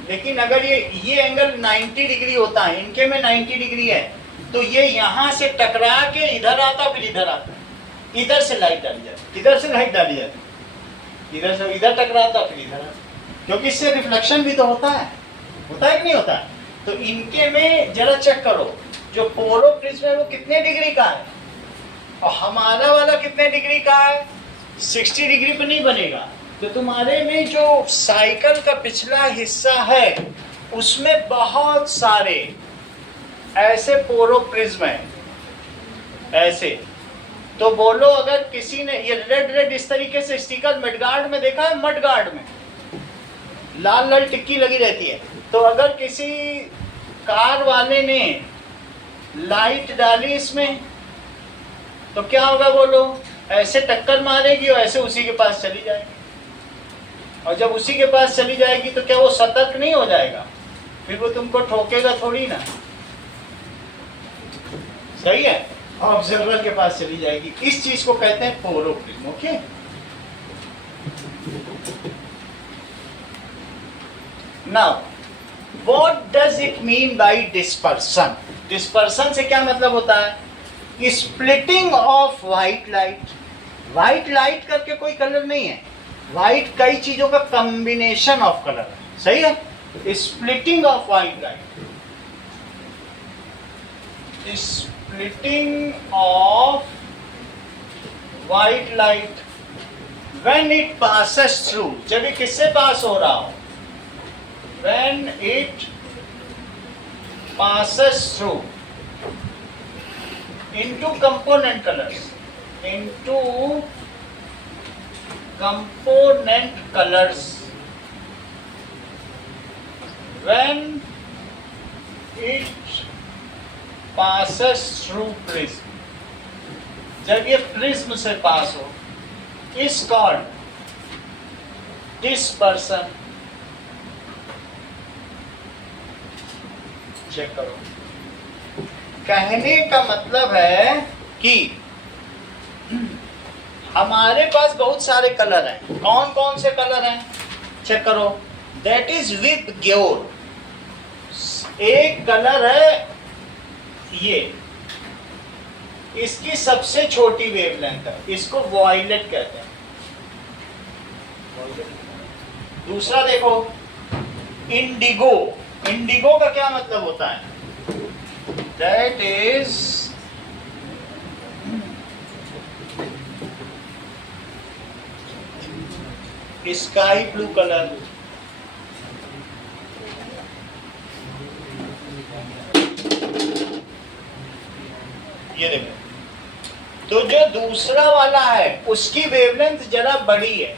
लेकिन अगर ये एंगल 90 डिग्री होता है, इनके में 90 डिग्री है, तो ये यहाँ से टकरा के इधर आता फिर इधर आता, इधर से लाइट डाली जाती, इधर से लाइट डाली जाती, इधर से इधर टकराता फिर इधर आता, क्योंकि इससे रिफ्लेक्शन भी तो होता है कि नहीं होता है। तो इनके में जरा चेक करो, जो पोरोप्रिज्म है वो कितने डिग्री का है और हमारा वाला कितने डिग्री का है, 60 डिग्री पे नहीं बनेगा। तो तुम्हारे में जो साइकिल का पिछला हिस्सा है उसमें बहुत सारे ऐसे पोरोप्रिज्म है, ऐसे। तो बोलो अगर किसी ने ये रेड रेड इस तरीके से स्टिकर मडगार्ड में देखा है, मडगार्ड में लाल लाल टिक्की लगी रहती है। तो अगर किसी कार वाले ने लाइट डाली इसमें तो क्या होगा बोलो, ऐसे टक्कर मारेगी और ऐसे उसी के पास चली जाएगी। और जब उसी के पास चली जाएगी तो क्या वो सतर्क नहीं हो जाएगा, फिर वो तुमको ठोकेगा थोड़ी ना, सही है, ऑब्जर्वर के पास चली जाएगी। इस चीज को कहते हैं porro prism. Okay, now what does it mean by dispersion? Dispersion से क्या मतलब होता है? Splitting of white light. White light करके कोई कलर नहीं है, व्हाइट कई चीजों का कॉम्बिनेशन ऑफ कलर है, सही है। Splitting of white light, splitting of white light When it passes through, जब ये किससे पास हो रहा हो, when it passes through into component colors, into component colors, when it passes through prism, जब ये प्रिज्म से पास हो, is called dispersion. चेक करो, कहने का मतलब है कि हमारे पास बहुत सारे कलर हैं। कौन कौन से कलर हैं चेक करो। दैट इज विद ग्योर। एक कलर है ये, इसकी सबसे छोटी वेवलेंथ है, इसको वॉयलेट कहते हैं। दूसरा देखो इंडिगो। इंडिगो का क्या मतलब होता है? That is sky blue colour. ये देखो, तो जो दूसरा वाला है उसकी वेवलेंथ जरा बड़ी है,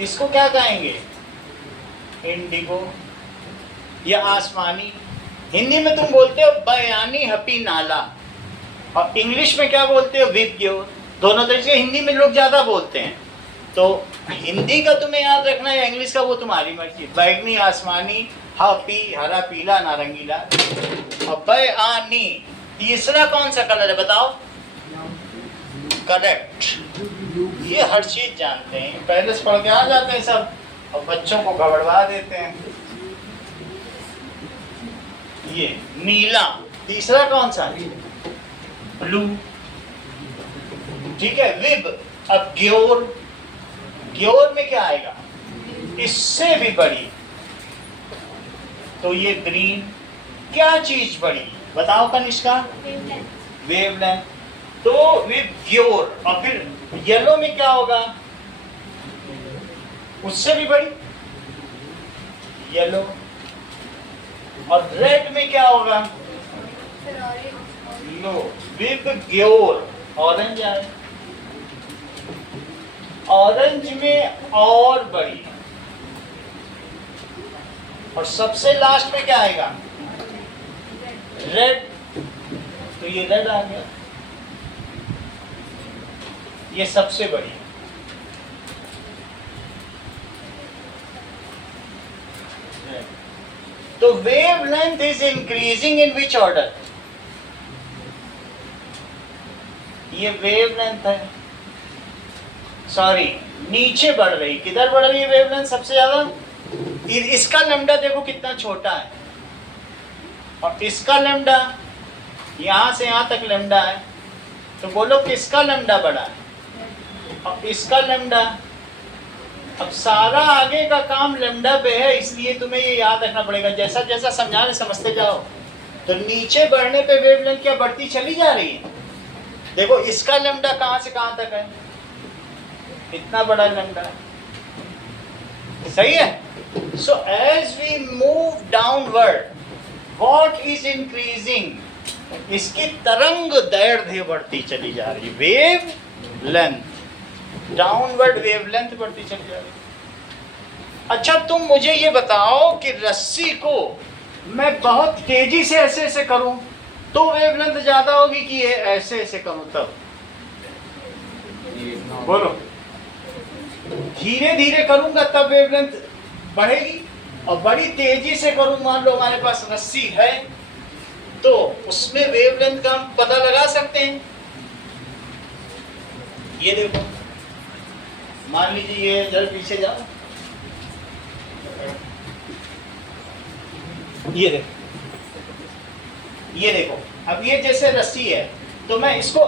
इसको क्या कहेंगे? इंडिगो या आसमानी। हिंदी में तुम बोलते हो बयानी हपी नाला, और इंग्लिश में क्या बोलते हो? विद ग्योर। दोनों तरीके से हिंदी में लोग ज्यादा बोलते हैं, तो हिंदी का तुम्हें याद रखना है, इंग्लिश का वो तुम्हारी मर्जी। बैगनी, आसमानी, हपी, हरा, पीला, नारंगीला। और बयानी तीसरा कौन सा कलर है बताओ? करेक्ट, ये हर चीज जानते हैं, पहले से पढ़ के आ जाते हैं सब, और बच्चों को गड़बड़ा देते हैं। ये नीला। तीसरा कौन सा? ब्लू। ठीक है, विब। अब ग्योर, ग्योर में क्या आएगा? इससे भी बड़ी, तो ये ग्रीन। क्या चीज बड़ी बताओ कनिष्का? वेवलेंथ। तो विद ग्योर। और फिर येलो में क्या होगा? उससे भी बड़ी येलो। और रेड में क्या होगा? लो, विद ग्योर ऑरेंज आए। ऑरेंज में और बड़ी। और सबसे लास्ट में क्या आएगा? रेड। तो ये रेड आ गया, ये सबसे बड़ी। तो wavelength is increasing in which order? ये वेवलेंथ है, सॉरी नीचे बढ़ रही। किधर बढ़ रही है वेवलेंथ सबसे ज्यादा? इसका लैम्डा देखो कितना छोटा है, और इसका लैम्डा यहां से यहां तक लैम्डा है, तो बोलो किसका लैम्डा बड़ा है? और इसका लैम्डा। अब सारा आगे का काम लैम्डा पे है, इसलिए तुम्हें ये याद रखना पड़ेगा। जैसा जैसा समझाने समझते जाओ, तो नीचे बढ़ने पे वेवलेंथ क्या बढ़ती चली जा रही है? देखो इसका लैम्डा कहां से कहां तक है, इतना बड़ा लैम्डा है, सही है। So as we move downward, what is increasing? इसकी तरंग दैर्ध्य बढ़ती चली जा रही, वेव लेंथ, डाउनवर्ड वेवलेंथ बढ़ती चली जा रही। अच्छा तुम मुझे ये बताओ कि रस्सी को मैं बहुत तेजी से ऐसे ऐसे करूं तो वेवलेंथ ज्यादा होगी, कि ये ऐसे ऐसे करूं तब? बोलो। धीरे धीरे करूंगा तब वेवलेंथ बढ़ेगी, और बड़ी तेजी से करूं, मान लो हमारे पास रस्सी है तो उसमें वेवलेंथ का हम पता लगा सकते हैं। ये देखो, मान लीजिए ये जरा पीछे जाओ, ये देखो, ये देखो। अब ये जैसे रस्सी है, तो मैं इसको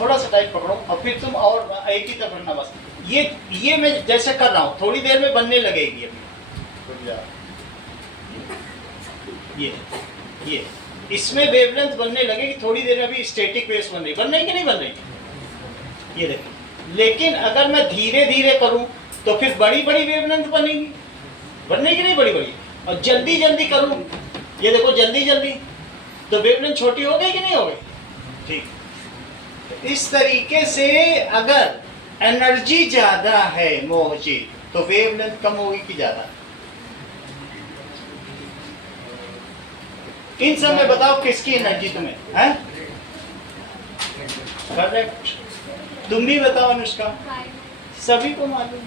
थोड़ा सा टाइट पकड़ो, और फिर तुम और एक ही तरफ रखना बस। ये मैं जैसे कर रहा हूँ, थोड़ी देर में बनने लगेगी अभी। ये इसमें वेवलेंथ बनने लगेगी, थोड़ी देर अभी स्टैटिक वेव्स बन रही कि नहीं बन रही, ये देखिए। लेकिन अगर मैं धीरे धीरे करूं तो फिर बड़ी बड़ी वेवलेंथ बनेगी नहीं बड़ी बड़ी, और जल्दी जल्दी करूं, ये देखो जल्दी जल्दी, तो वेवलेंथ छोटी हो गई कि नहीं हो गई, ठीक। इस तरीके से अगर एनर्जी ज्यादा है मोहजी, तो वेवलेंथ कम होगी कि ज्यादा। इन सब में बताओ किसकी एनर्जी तुम्हें है, करेक्ट। तुम भी बताओ अनुष्का, सभी को मालूम।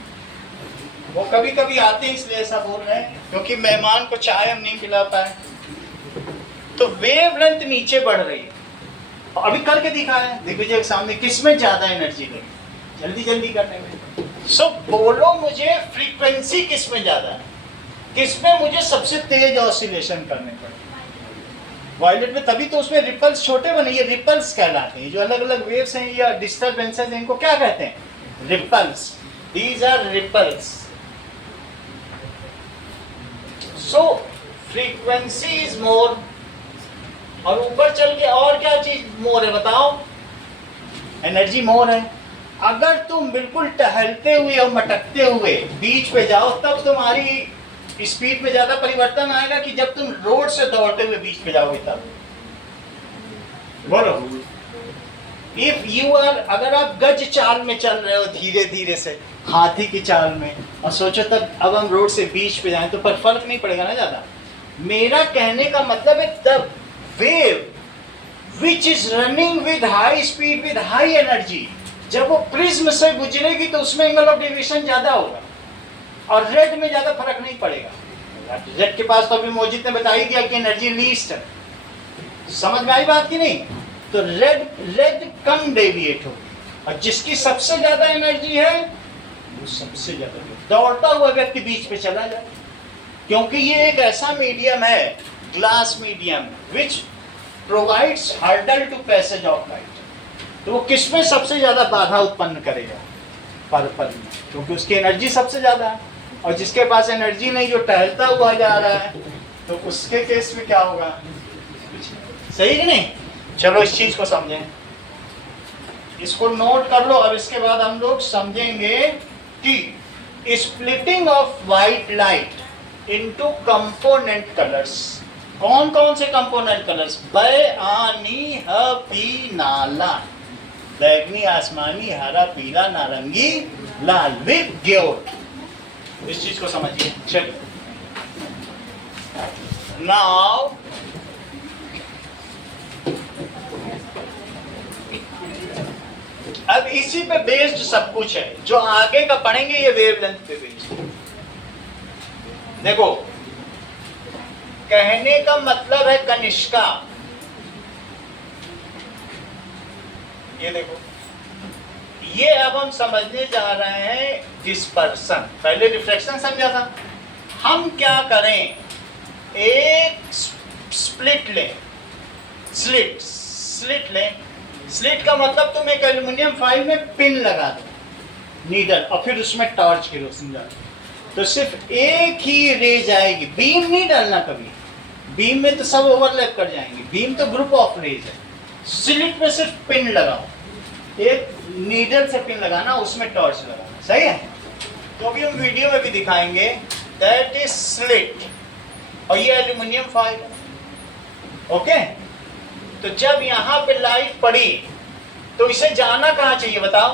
वो कभी कभी आते हैं इसलिए ऐसा बोल रहे हैं, क्योंकि मेहमान को चाय हम नहीं पिला पाए। तो वेवलेंथ नीचे बढ़ रही है, अभी करके दिखाया है, देखिए सामने किसमें ज्यादा एनर्जी लगी, जल्दी जल्दी करने में। सो बोलो मुझे फ्रीक्वेंसी किसमें ज्यादा है, किसमें मुझे सबसे तेज ऑसिलेशन करने पड़े। वायलेट में तभी तो उसमें रिपल्स छोटे बने, ये रिपल्स कहलाते हैं। जो अलग अलग वेव्स हैं या डिस्टर्बेंसेस हैं, इनको क्या कहते हैं, ripples. These are ripples. So frequency is more, और ऊपर चल के और क्या चीज मोर है बताओ, एनर्जी मोर है। अगर तुम बिल्कुल टहलते हुए और मटकते हुए बीच पे जाओ, तब तुम्हारी स्पीड में ज्यादा परिवर्तन आएगा कि जब तुम रोड से दौड़ते हुए बीच पे जाओगे तब। बोलो, इफ यू आर, अगर आप गज चाल में चल रहे हो धीरे धीरे से, हाथी की चाल में, और सोचो तब अब हम रोड से बीच पे जाएं, तो पर फर्क नहीं पड़ेगा ना ज्यादा। मेरा कहने का मतलब है, the wave which is running with high speed with high energy, जब वो प्रिज्म से गुजरेगी तो उसमें एंगल ऑफ डेविएशन ज्यादा होगा, और रेड में ज्यादा फर्क नहीं पड़ेगा। रेड के पास तो अभी मोजिद ने बता ही दिया कि एनर्जी लीस्ट है, समझ में आई बात की नहीं। तो रेड कम डेविएट होगी, और जिसकी सबसे ज्यादा एनर्जी है वो सबसे ज्यादा दौड़ता हुआ व्यक्ति बीच पे चला जाए, क्योंकि ये एक ऐसा मीडियम है, glass medium, which provides hurdle to passage of light. तो वो किसमें सबसे ज्यादा बाधा उत्पन्न करेगा, पर्पल में, क्योंकि उसकी एनर्जी सबसे ज्यादा है। और जिसके पास एनर्जी नहीं, जो टहलता हुआ जा रहा है, तो उसके केस में क्या होगा, सही कि नहीं। चलो इस चीज को समझें, इसको नोट कर लो। अब इसके बाद हम लोग समझेंगे कि splitting of white light into component colours. कौन कौन से कंपोनेंट कलर्स, बयानी, पी, नाला, बैगनी, आसमानी, हरा, पीला, नारंगी, लाल, विद ग्योट। इस चीज को समझिए। चलिए, नाउ अब इसी पे बेस्ड सब कुछ है, जो आगे का पढ़ेंगे ये वेवलेंथ पे बेस्ड। देखो, कहने का मतलब है कनिष्का, ये देखो, ये अब हम समझने जा रहे हैं डिस्पर्सन। पहले रिफ्लेक्शन समझा था। हम क्या करें, एक स्प्लिट लें, स्लिट लें। स्लिट का मतलब तुम एक एल्युमिनियम फाइल में पिन लगा दो, नीडल, और फिर उसमें टॉर्च की रोशनी डालो, तो सिर्फ एक ही रे जाएगी। बीम नहीं डालना कभी, बीम में तो सब ओवरलैप कर जाएंगे, बीम तो ग्रुप ऑफ रेज है। स्लिट में सिर्फ पिन लगाओ, एक नीडल से पिन लगाना, उसमें टॉर्च लगाना, सही है। तो अभी हम वीडियो में भी दिखाएंगे, दैट इज स्लिट, और ये एल्युमिनियम फाइल है, ओके। तो जब यहां पे लाइट पड़ी तो इसे जाना कहां चाहिए बताओ।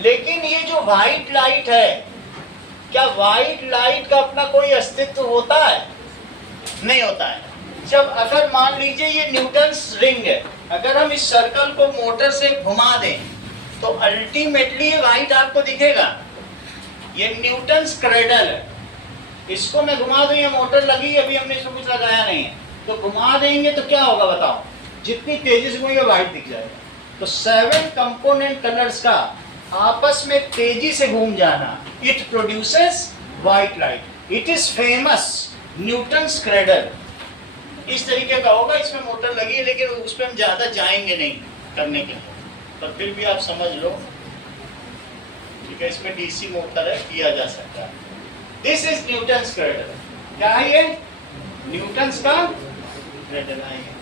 लेकिन ये जो व्हाइट लाइट है, क्या व्हाइट लाइट का अपना कोई अस्तित्व होता है, नहीं होता है। जब अगर मान लीजिए ये न्यूटन्स रिंग है, अगर हम इस सर्कल को मोटर से घुमा दें तो अल्टीमेटली ये व्हाइट आपको दिखेगा। ये न्यूटन्स क्रेडल है, इसको मैं घुमा दूं, ये मोटर लगी, अभी हमने इसको कुछ लगाया नहीं है, तो घुमा देंगे तो क्या होगा बताओ, जितनी तेजी से घूमेंगे व्हाइट दिख जाएगा। तो 7 कंपोनेंट कलर्स का आपस में तेजी से घूम जाना, it produces white light. It is famous, Newton's cradle इस तरीके का होगा। इसमें मोटर लगी है, लेकिन उस पर हम ज्यादा जाएंगे नहीं करने के लिए, तो फिर भी आप समझ लो, ठीक है। इसमें डीसी मोटर है, किया जा सकता है। This is Newton's cradle. क्या है ये? न्यूटन्स का रेड लाई है।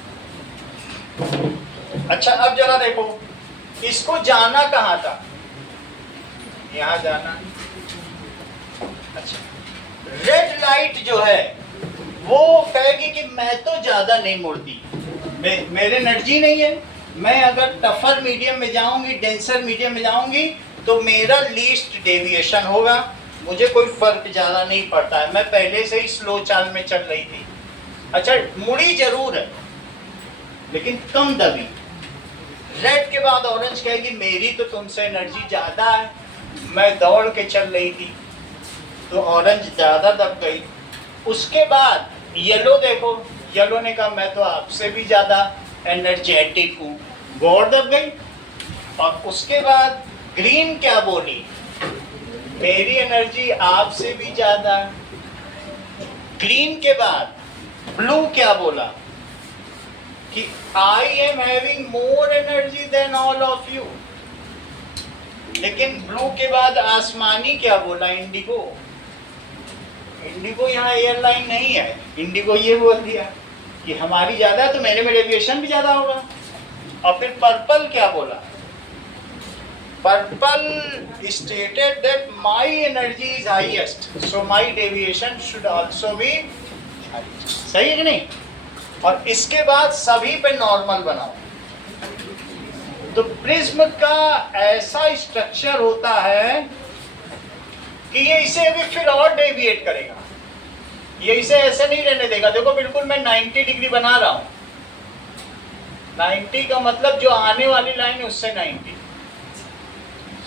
अच्छा अब जरा देखो, इसको जाना कहाँ था? यहाँ जाना। अच्छा, रेड लाइट जो है वो कहेगी कि मैं तो ज्यादा नहीं मुड़ती, मेरे एनर्जी नहीं है, मैं अगर टफर मीडियम में जाऊंगी, डेंसर मीडियम में जाऊंगी तो मेरा लीस्ट डेविएशन होगा, मुझे कोई फर्क ज्यादा नहीं पड़ता है, मैं पहले से ही स्लो चाल में चल रही थी। अच्छा, मुड़ी जरूर है लेकिन कम दबी। रेड के बाद ऑरेंज कहेगी मेरी तो तुमसे एनर्जी ज्यादा है, मैं दौड़ के चल रही थी, तो ऑरेंज ज्यादा दब गई। उसके बाद येलो देखो, येलो ने कहा मैं तो आपसे भी ज्यादा एनर्जेटिक हूँ, गौर दब गई। और उसके बाद ग्रीन क्या बोली? मेरी एनर्जी आपसे भी ज्यादा है। ग्रीन के बाद ब्लू क्या बोला कि I am having more energy than all of you. लेकिन ब्लू के बाद आसमानी क्या बोला? इंडिगो। इंडिगो यहाँ एयरलाइन नहीं है, इंडिगो ये बोल दिया कि हमारी ज्यादा है तो मेरे में डेविएशन भी ज्यादा होगा। और फिर पर्पल क्या बोला? Purple stated that my energy is highest, so my deviation should also be highest. सही है कि नहीं? और इसके बाद सभी पे नॉर्मल बनाओ। तो प्रिज्म का ऐसा स्ट्रक्चर होता है कि ये इसे अभी फिर और डेविएट करेगा, ये इसे ऐसे नहीं रहने देगा। देखो बिल्कुल मैं 90 डिग्री बना रहा हूं, 90 का मतलब जो आने वाली लाइन है उससे 90,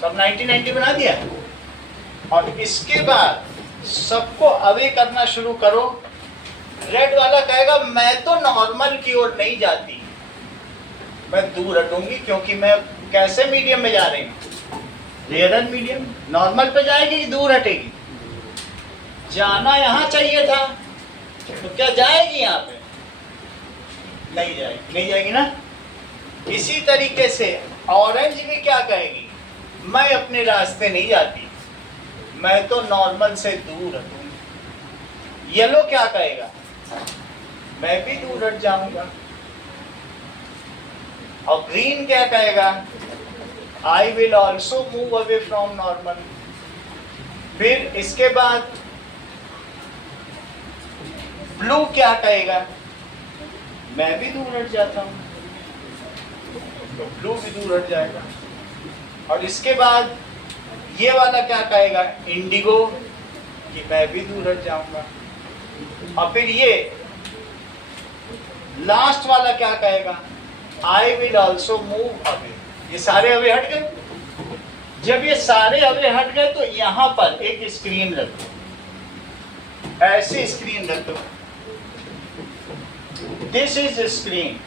सब 90 बना दिया। और इसके बाद सबको अवे करना शुरू करो। रेड वाला कहेगा मैं तो नॉर्मल की ओर नहीं जाती, मैं दूर हटूंगी, क्योंकि मैं कैसे मीडियम में जा रही हूँ? Rare medium. नॉर्मल पे जाएगी कि दूर हटेगी? जाना यहाँ चाहिए था, तो क्या जाएगी यहाँ पे? नहीं जाएगी, नहीं जाएगी ना। इसी तरीके से ऑरेंज भी क्या कहेगी? मैं अपने रास्ते नहीं जाती, मैं तो नॉर्मल से दूर हटूंगी। येलो क्या कहेगा? मैं भी दूर हट जाऊंगा। और ग्रीन क्या कहेगा? I will also move away from normal. फिर इसके बाद ब्लू क्या कहेगा? मैं भी दूर हट जाता हूं, तो ब्लू भी दूर हट जाएगा। और इसके बाद ये वाला क्या कहेगा? इंडिगो, कि मैं भी दूर हट जाऊंगा। और फिर ये लास्ट वाला क्या कहेगा? I will also move away. ये सारे अवे हट गए। जब ये सारे अवे हट गए तो यहां पर एक स्क्रीन रख दो, ऐसी स्क्रीन रख दो। This is screen.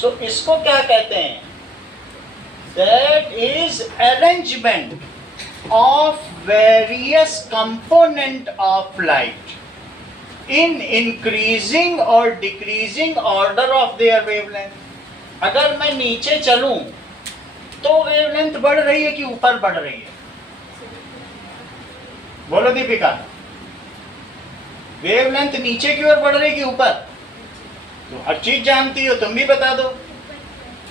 सो इसको क्या कहते हैं? That is arrangement of various component of light in increasing or decreasing order of their wavelength. अगर मैं नीचे चलूं तो वेवलेंथ बढ़ रही है कि ऊपर बढ़ रही है? बोलो दीपिका, वेवलेंथ नीचे की ओर बढ़ रही है कि ऊपर? तो हर चीज जानती हो, तुम भी बता दो।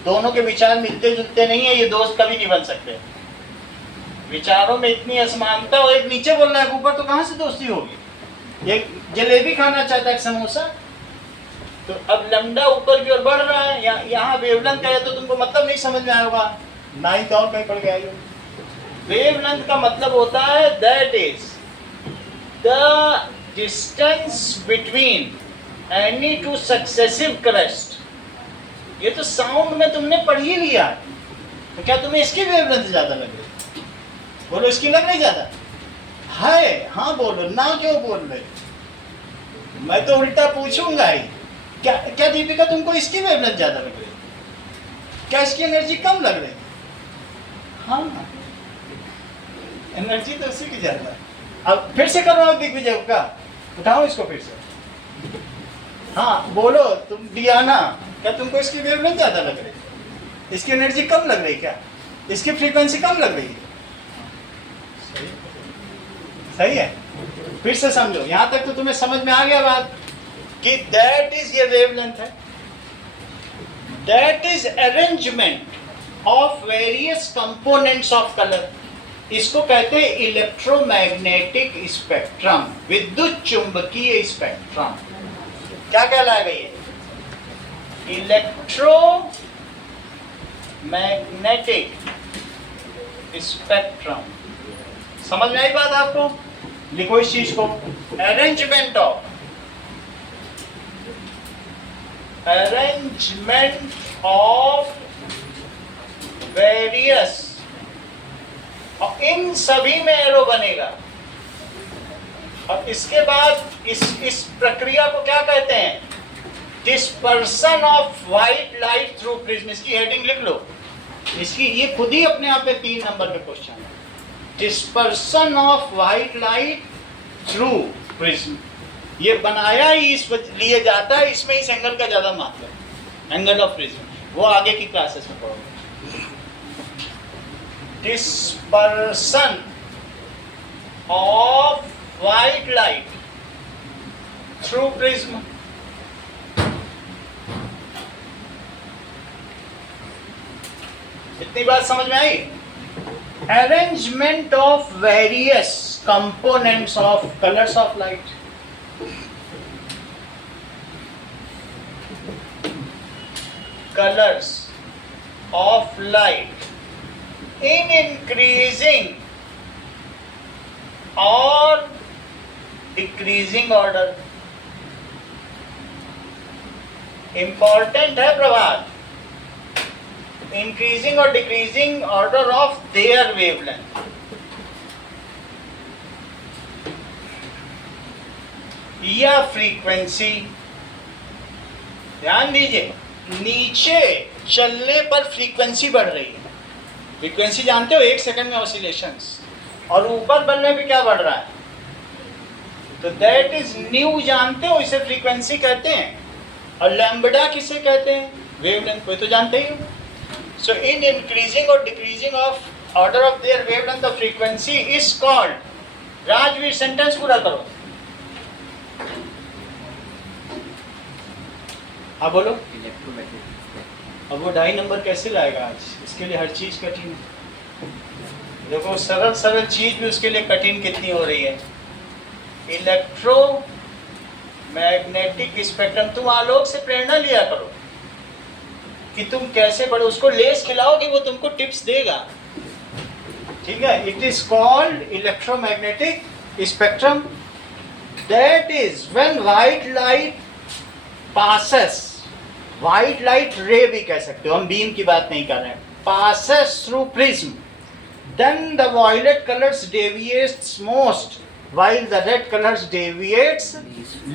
दोनों के विचार मिलते जुलते नहीं है, ये दोस्त कभी नहीं बन सकते। विचारों में इतनी असमानता हो, एक नीचे बोल रहा है ऊपर, तो कहां से दोस्ती होगी? एक जलेबी खाना चाहता है, समोसा, तो अब लंबा ऊपर की ओर बढ़ रहा है, यहाँ वेवलेंथ का है, तो तुमको मतलब नहीं समझ में आया होगा, नाइन्थ और कहीं पड़ गया। वेवलेंथ का मतलब होता है that is the distance between any two successive crest. ये तो साउंड में तुमने पढ़ ही लिया, तो क्या तुम्हें इसकी वेवलेंथ ज्यादा लग रही? बोलो, इसकी लग नहीं ज्यादा है? हाँ बोलो ना, क्यों बोल रहे? मैं तो उल्टा पूछूंगा ही, क्या दीपिका तुमको इसकी वेवलेंथ ज्यादा लग रही? क्या इसकी एनर्जी कम लग रही? हाँ, एनर्जी तो उसी की ज्यादा है। अब फिर से करो दिग्विजय का, उठाओ इसको फिर से। हाँ बोलो तुम डियाना, क्या तुमको इसकी वेवलेंथ ज्यादा लग रही? इसकी एनर्जी कम लग रही? क्या इसकी फ्रीक्वेंसी कम लग रही है? सही है। फिर से समझो, यहां तक तो तुम्हें समझ में आ गया बात कि दैट इज ये वेवलेंथ है, that is arrangement of various components of colour. इसको कहते हैं इलेक्ट्रोमैग्नेटिक स्पेक्ट्रम, विद्युत चुंबकीय स्पेक्ट्रम। क्या कहलाएगा ये? Electromagnetic spectrum. समझ में आई बात आपको? लिखो इस चीज को, अरेंजमेंट ऑफ वेरियस, और इन सभी में एरो बनेगा। और इसके बाद इस प्रक्रिया को क्या कहते हैं? Dispersion of white light through prism. इसकी हेडिंग लिख लो, इसकी ये खुद ही अपने आप में 3 नंबर का क्वेश्चन है। Dispersion of white light through prism, ये बनाया ही इस लिए जाता है, इसमें इस एंगल का ज्यादा महत्व है, एंगल ऑफ प्रिज्म, वो आगे की क्लासेस में पढ़ोगे। Dispersion of white light through prism. इतनी बात समझ में आई? Arrangement of various components of colours of light. Colours of light in increasing or decreasing order। important है Prabhat, increasing or decreasing order of their wavelength। या frequency. ध्यान दीजिए, नीचे चलने पर फ्रीक्वेंसी बढ़ रही है। फ्रीक्वेंसी जानते हो, 1 सेकंड में ऑसिलेशंस, और ऊपर बढ़ने पे क्या बढ़ रहा है? तो दैट इज न्यू, जानते हो, इसे फ्रीक्वेंसी कहते हैं। और लैम्बडा किसे कहते हैं? वेवलेंथ, कोई तो जानते ही हो। सो इन इंक्रीजिंग और decreasing of order of their wavelength the frequency is called. Rajveer sentence पूरा करो। हाँ बोलो। अब वो 2.5 नंबर कैसे लाएगा आज? इसके लिए हर चीज कठिन है। देखो, सरल सरल चीज भी उसके लिए कठिन कितनी हो रही है। Electro magnetic spectrum. तुम आलोक से प्रेरणा लिया करो कि तुम कैसे पढ़ो, उसको लेस खिलाओ कि वो तुमको टिप्स देगा। ठीक है, it is called electromagnetic spectrum. That is when white light passes, white light रे भी कह सकते हो, हम बीम की बात नहीं कर रहे हैं, passes through prism, then the violet colors deviates most while the red colors deviates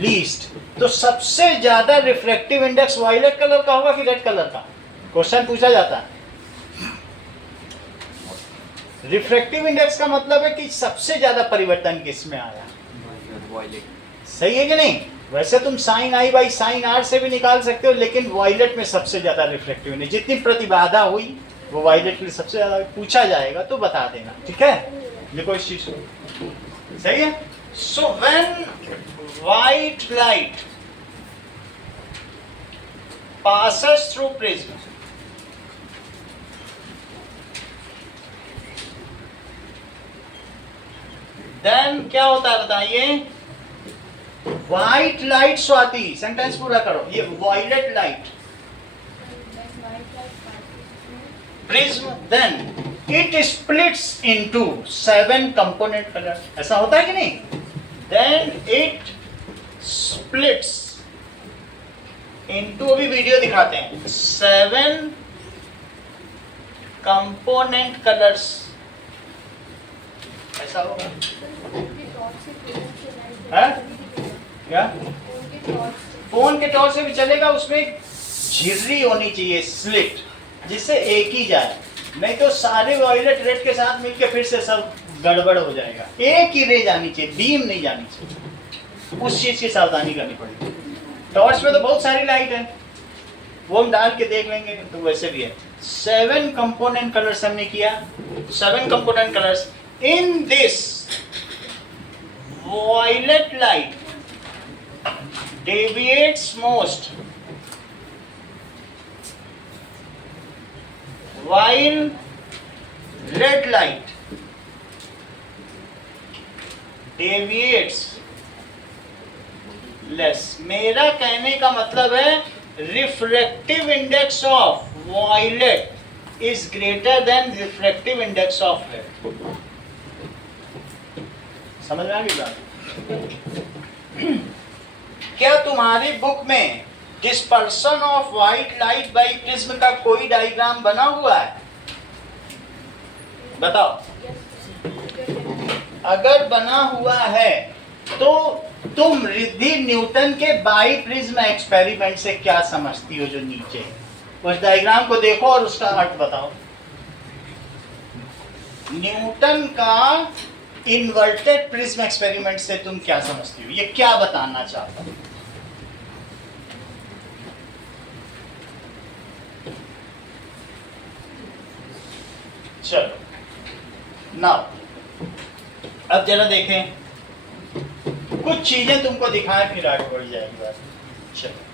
least। तो सबसे ज्यादा रिफ्रैक्टिव इंडेक्स वायलेट कलर का होगा कि रेड कलर का? क्वेश्चन पूछा जाता है। रिफ्रैक्टिव इंडेक्स का मतलब है कि सबसे ज्यादा परिवर्तन किसमें आया। सही है कि नहीं? वैसे तुम sine I by sine R से भी निकाल सकते हो, लेकिन वायलेट में सबसे ज्यादा रिफ्लेक्टिव नहीं। जितनी प्रतिबाधा हुई वो वायलेट के लिए सबसे ज्यादा। पूछा जाएगा तो बता देना, ठीक है? लिखो इस चीज को, सही है? So when white light passes through prism, then क्या होता है बताइए? व्हाइट लाइट, स्वाति सेंटेंस पूरा करो। ये violet light prism, then it splits into 7 component colour. ऐसा होता है कि नहीं? देन इट स्प्लिट्स इनटू, अभी वीडियो दिखाते हैं, 7 कंपोनेंट कलर्स। ऐसा होगा है क्या? फोन के टॉर्च से भी चलेगा, उसमें झिर्री होनी चाहिए, स्लिट, जिससे एक ही जाए, नहीं तो सारे वायलेट रेड के साथ मिलके फिर से सब गड़बड़ हो जाएगा। एक ही रे जानी चाहिए, बीम नहीं जानी चाहिए। उस चीज की सावधानी करनी पड़ेगी। टॉर्च में तो बहुत सारी लाइट है, वो हम डाल के देख लेंगे, तो वैसे भी है। 7 कंपोनेंट कलर्स हमने किया, 7 component colours in this violet light deviates most, while red light deviates less. मेरा कहने का मतलब है refractive index of violet is greater than refractive index of red. समझ में आ गई बात? क्या तुम्हारी बुक में dispersion of white light by prism का कोई डायग्राम बना हुआ है? बताओ। अगर बना हुआ है तो तुम रिद्धि न्यूटन के बाई प्रिज्म एक्सपेरिमेंट से क्या समझती हो जो नीचे है? उस डायग्राम को देखो और उसका अर्थ बताओ। न्यूटन का इन्वर्टेड प्रिज्म एक्सपेरिमेंट से तुम क्या समझती हो? ये क्या बताना चाहता हूं? चलो नाउ अब जरा देखें, कुछ चीजें तुमको दिखाएं फिर आगे बढ़ जाएगी बात। चलो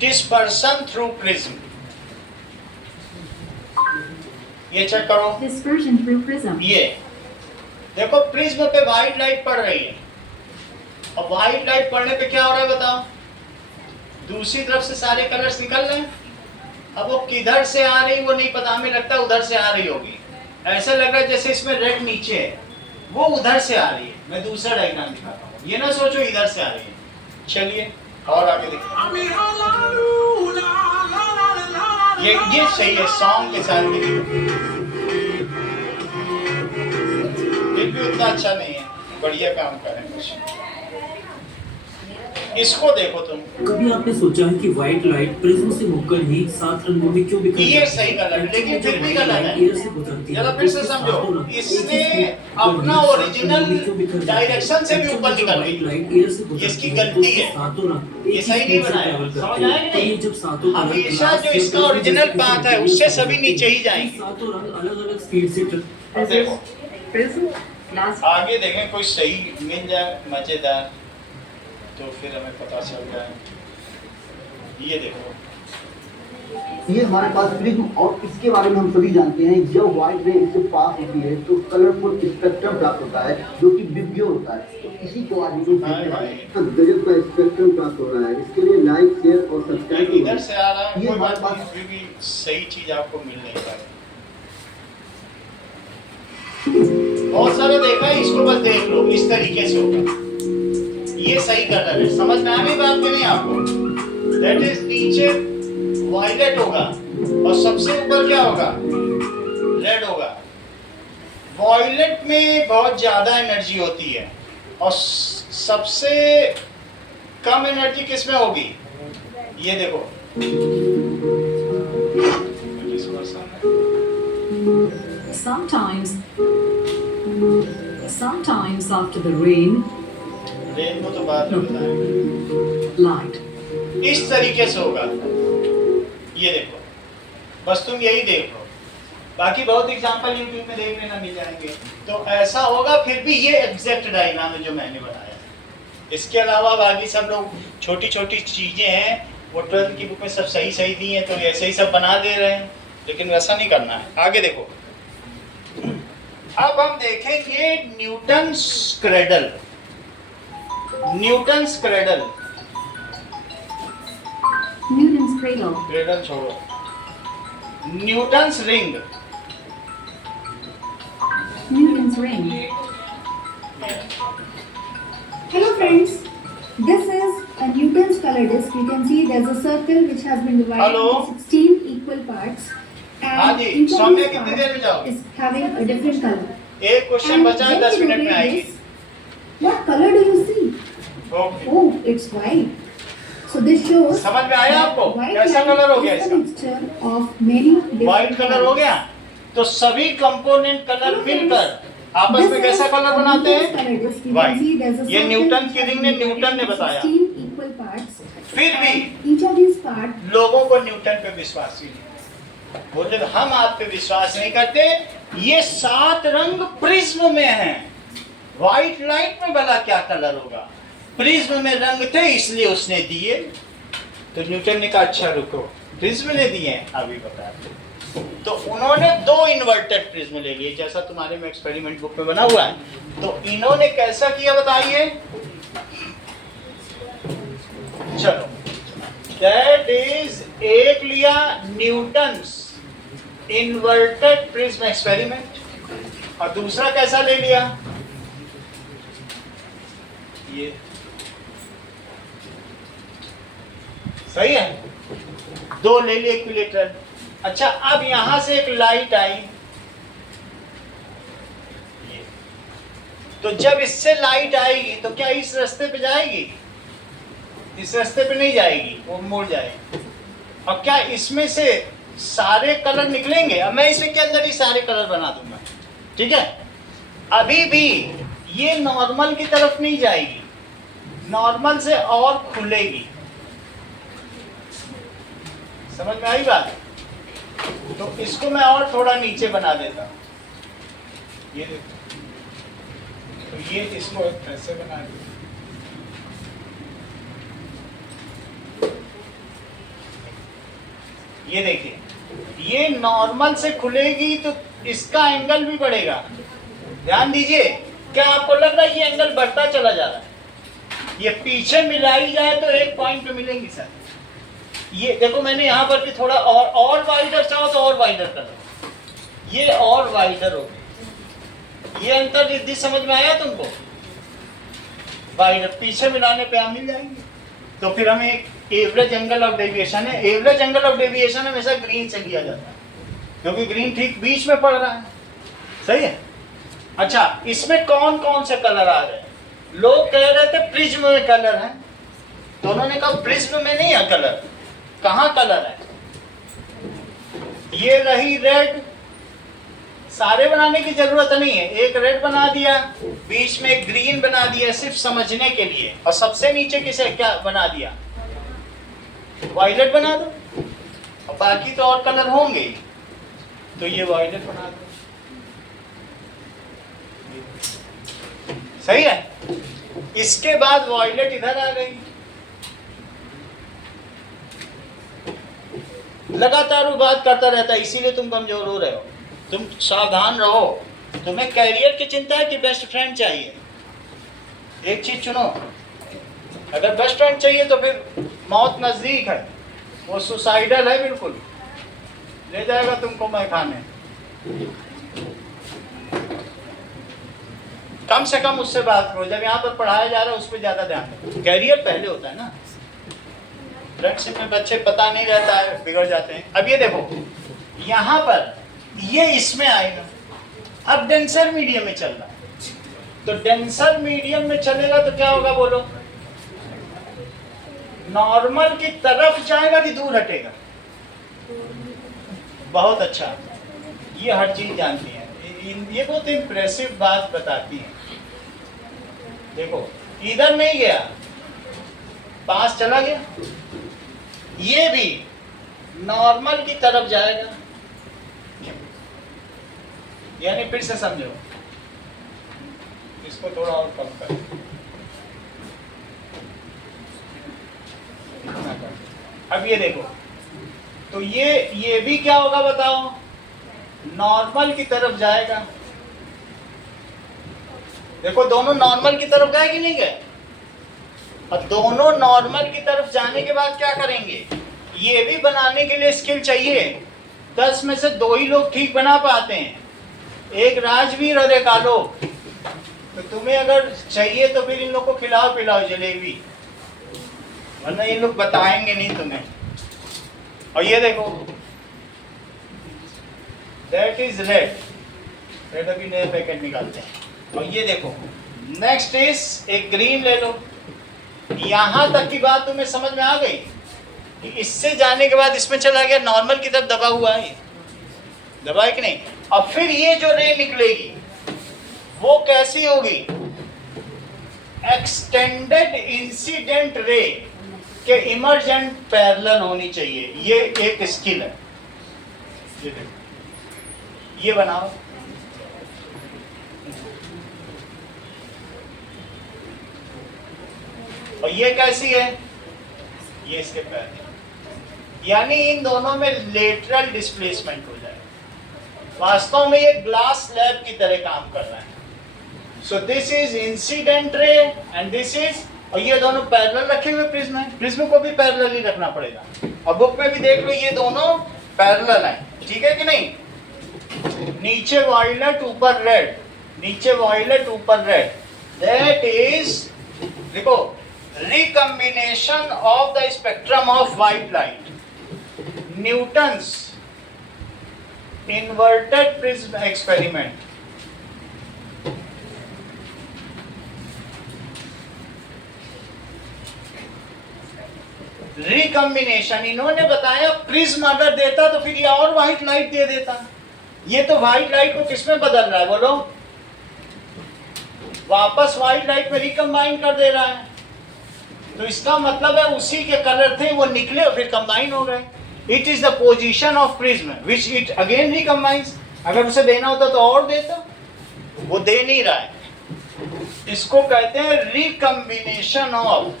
डिस्पर्सन थ्रू प्रिज्म, ये चेक करो। Dispersion through prism. ये देखो प्रिज्म पे व्हाइट लाइट पड़ रही है, और व्हाइट लाइट पड़ने पे क्या हो रहा है बताओ? दूसरी तरफ से सारे कलर्स निकल रहे हैं। अब वो किधर से आ रही वो नहीं पता, हमें लगता है उधर से आ रही होगी। ऐसा लग रहा है जैसे इसमें रेड नीचे है, वो उधर से आ रही है। मैं दूसरा डायग्राम दिखाता हूँ, ये ना सोचो इधर से आ रही है। चलिए और आगे देखते हैं। ये सही है, सॉन्ग के साथ भी फिर भी उतना अच्छा नहीं है, बढ़िया काम करें कुछ। इसको देखो तुम। कभी आपने सोचा है कि व्हाइट लाइट प्रिज्म से होकर ही 7 रंगों में क्यों बिखर ये सही कलर है, लेकिन फिर भी गलत है। जरा फिर से समझो, इसने अपना ओरिजिनल डायरेक्शन से भी ऊपर निकल गई, इसकी गलती है, ये सही नहीं बनाया। समझ आया कि नहीं? हमेशा जो इसका ओरिजिनल पाथ है उससे सभी नीचे ही जाएंगे। सातों रंग अलग अलग स्पीड से देखो Prism. Last. आगे देखें, कोई सही मिल जाए मजेदार तो फिर हमें पता चल जाए। ये देखो, ये हमारे पास प्रिज्म, और इसके बारे में हम सभी जानते हैं जब व्हाइट रे इससे पास होती है तो कलरफुल स्पेक्ट्रम प्राप्त होता है जो कि विब्ग्यो होता है। तो इसी को आज हम कहते हैं गजब का स्पेक्ट्रम प्राप्त हो रहा है। इसके लिए लाइक, शेयर और सब्सक्राइब इधर से आ रहा है, ये कोई हमारे बात पास नहीं, फिर भी सही चीज आपको मिल नहीं पाएगी। बहुत सारे देखा है, इसको बस देख लो, इस तरीके से होगा। ये सही कलर है, समझ में आ गई बात कि नहीं आपको? दैट इज नीचे वायलेट होगा और सबसे ऊपर क्या होगा? रेड होगा। वायलेट में बहुत ज्यादा एनर्जी होती है और सबसे कम एनर्जी किसमें होगी? ये देखो, Sometimes after the rain, rain को तो बाद में बताएंगे। light. इस तरीके से होगा, ये देखो, बस तुम यही देख लो, बाकी बहुत एग्जांपल यूट्यूब में देख लेना, मिल जाएंगे। तो ऐसा होगा, फिर भी ये एग्जैक्ट डायग्राम है जो मैंने बताया। इसके अलावा बाकी सब लोग छोटी छोटी चीजें हैं, वो 12th की बुक में सब सही सही दी हैं, तो ऐसे ही सब बना दे रहे हैं, लेकिन वैसा नहीं करना है। आगे देखो, अब हम देखेंगे Newton's cradle. Newton's cradle, Newton's cradle. Cradle छोड़ो, Newton's ring. Newton's ring. Hello friends, this is a Newton's color disc. You can see there's a circle which has been divided Hello? into 16 equal parts, हाँ and जी, each of Saumya these कितनी देर में parts जाओगे? is having a different color. एक question And बचा है, when 10 you minute में rotate आएगी। this, what color do you see? Okay, Oh, it's white. So this shows समझ में आया that आपको? white कैसा light कलर हो गया is a इसका? mixture of many different white colour हो colors. गया, तो सभी कंपोनेंट कलर मिलकर आपस में कैसा कलर बनाते हैं? व्हाइट। ये न्यूटन की रिंग ने, न्यूटन ने बताया। फिर भी each of these parts लोगों को न्यूटन पे विश्वास ही नहीं। बोले हम आप पे विश्वास नहीं करते, ये 7 रंग प्रिज्म में हैं। व्हाइट लाइट में भला क्या कलर होगा, प्रिज्म में रंग थे इसलिए उसने दिए। तो न्यूटन ने कहा अच्छा रुको, प्रिज्म ने दिए अभी बता। तो उन्होंने 2 इन्वर्टेड प्रिज्म ले लिए जैसा तुम्हारे में एक्सपेरिमेंट बुक में बना हुआ है। तो इन्होंने कैसा किया बताइए, चलो दैट इज एक लिया न्यूटन्स इन्वर्टेड प्रिज्म एक्सपेरिमेंट, और दूसरा कैसा ले लिया, ये सही है, 2 ले लिए इक्विलेटरल। अच्छा अब यहां से एक लाइट आई, ये तो जब इससे लाइट आएगी तो क्या इस रास्ते पे जाएगी, इस रास्ते पे नहीं जाएगी, वो मुड़ जाएगी। और क्या इसमें से सारे कलर निकलेंगे, अब मैं इसमें के अंदर ही सारे कलर बना दूंगा, ठीक है। अभी भी ये नॉर्मल की तरफ नहीं जाएगी, नॉर्मल से और खुलेगी, समझ में आई बात। तो इसको मैं और थोड़ा नीचे बना देता हूं, ये देखो, तो ये इसको ऐसे बना दिया, ये देखिए ये नॉर्मल से खुलेगी तो इसका एंगल भी बढ़ेगा। ध्यान दीजिए, क्या आपको लग रहा है ये एंगल बढ़ता चला जा रहा है, ये पीछे मिलाई जाए तो एक पॉइंट पे मिलेंगी सर। ये देखो मैंने यहाँ पर भी थोड़ा और वाइडर चाहो तो और वाइडर कर दो, ये और वाइडर हो गई, ये अंतर्दृष्टि समझ में आया तुमको, वाइडर पीछे मिलाने पे आप मिल जाएंगे। तो फिर हमें एक एवरेज एंगल ऑफ डेविएशन है, एवरेज एंगल ऑफ डेविएशन हमेशा ग्रीन से लिया जाता है क्योंकि ग्रीन ठीक बीच में पड़ रहा है, सही है। अच्छा इसमें कौन कौन से कलर आ रहे हैं, लोग कह रहे थे प्रिज्म में कलर है, तो उन्होंने कहा प्रिज्म में नहीं है कलर, कहाँ कलर है, ये रही रेड, सारे बनाने की जरूरत नहीं है, एक रेड बना दिया, बीच में एक ग्रीन बना दिया सिर्फ समझने के लिए, और सबसे नीचे किसे क्या बना दिया, वायलेट बना दो, और बाकी तो और कलर होंगे, तो ये वायलेट बना दो, सही है। इसके बाद वायलेट इधर आ गई, लगातार वो बात करता रहता है, इसीलिए तुम कमजोर हो रहे हो। तुम सावधान रहो, तुम्हें कैरियर की चिंता है कि बेस्ट फ्रेंड चाहिए, एक चीज चुनो, अगर बेस्ट फ्रेंड चाहिए तो फिर मौत नजदीक है, वो सुसाइडल है बिल्कुल, ले जाएगा तुमको मैखाने। कम से कम उससे बात करो, जब यहाँ पर पढ़ाया जा रहा है उस पर ज्यादा ध्यान दो, कैरियर पहले होता है ना, फ्रेंडशिप में बच्चे पता नहीं रहता है, बिगड़ जाते हैं। अब ये देखो यहाँ पर ये इसमें आएगा, अब डेंसर मीडियम में चल रहा है, तो डेंसर मीडियम में चलेगा तो क्या होगा बोलो, नॉर्मल की तरफ जाएगा कि दूर हटेगा, बहुत अच्छा, ये हर चीज जानती है, ये बहुत इंप्रेसिव बात बताती है। देखो इधर नहीं गया, पास चला गया, ये भी नॉर्मल की तरफ जाएगा, यानी फिर से समझो, इसको थोड़ा और कम कर, इतना कर। अब ये देखो, तो ये भी क्या होगा बताओ, नॉर्मल की तरफ जाएगा। देखो दोनों नॉर्मल की तरफ गए कि नहीं गए, और दोनों नॉर्मल की तरफ जाने के बाद क्या करेंगे, ये भी बनाने के लिए स्किल चाहिए, 10 में से 2 ही लोग ठीक बना पाते हैं, एक राजवीर और एक आलोक। तो तुम्हें अगर चाहिए तो फिर इन लोग को खिलाओ पिलाओ जलेबी, वरना ये लोग बताएंगे नहीं तुम्हें। और ये देखो दैट इज रेड, रेड अभी नए पैकेट निकालते हैं। और ये देखो नेक्स्ट इज एक ग्रीन ले लो, यहां तक की बात तुम्हें समझ में आ गई कि इससे जाने के बाद इसमें चला गया, नॉर्मल की तरफ दबा हुआ है, दबा है कि नहीं। और फिर ये जो रे निकलेगी वो कैसी होगी, एक्सटेंडेड इंसिडेंट रे के इमर्जेंट पैरेलल होनी चाहिए, ये एक स्किल है, ये देखो, ये बनाओ, और ये कैसी है, ये इसके पैर, यानी इन दोनों में लेटरल डिस्प्लेसमेंट हो जाए। वास्तव में ये ग्लास स्लैब की तरह काम कर रहा है। So this is incident ray and this is, और ये दोनों पैरेलल रखे हुए प्रिज्म है, प्रिज्म को भी पैरेलल ही रखना पड़ेगा। और बुक में भी देख लो ये दोनों पैरेलल हैं, ठीक है कि नहीं। नीचे वायलेट ऊपर रेड, नीचे वायलेट ऊपर रेड, दैट इज, देखो, recombination of the spectrum of white light, Newton's inverted prism experiment। Recombination, इन्होंने बताया प्रिज्म अगर देता तो फिर ये और व्हाइट लाइट दे देता। ये तो व्हाइट लाइट को किसमें बदल रहा है बोलो, वापस व्हाइट लाइट में रिकम्बाइन कर दे रहा है। तो इसका मतलब है उसी के कलर थे वो निकले और फिर कंबाइन हो गए। It is the position of prism which it again recombines. अगर उसे देना होता तो और देता, वो दे नहीं रहा है। इसको कहते हैं recombination of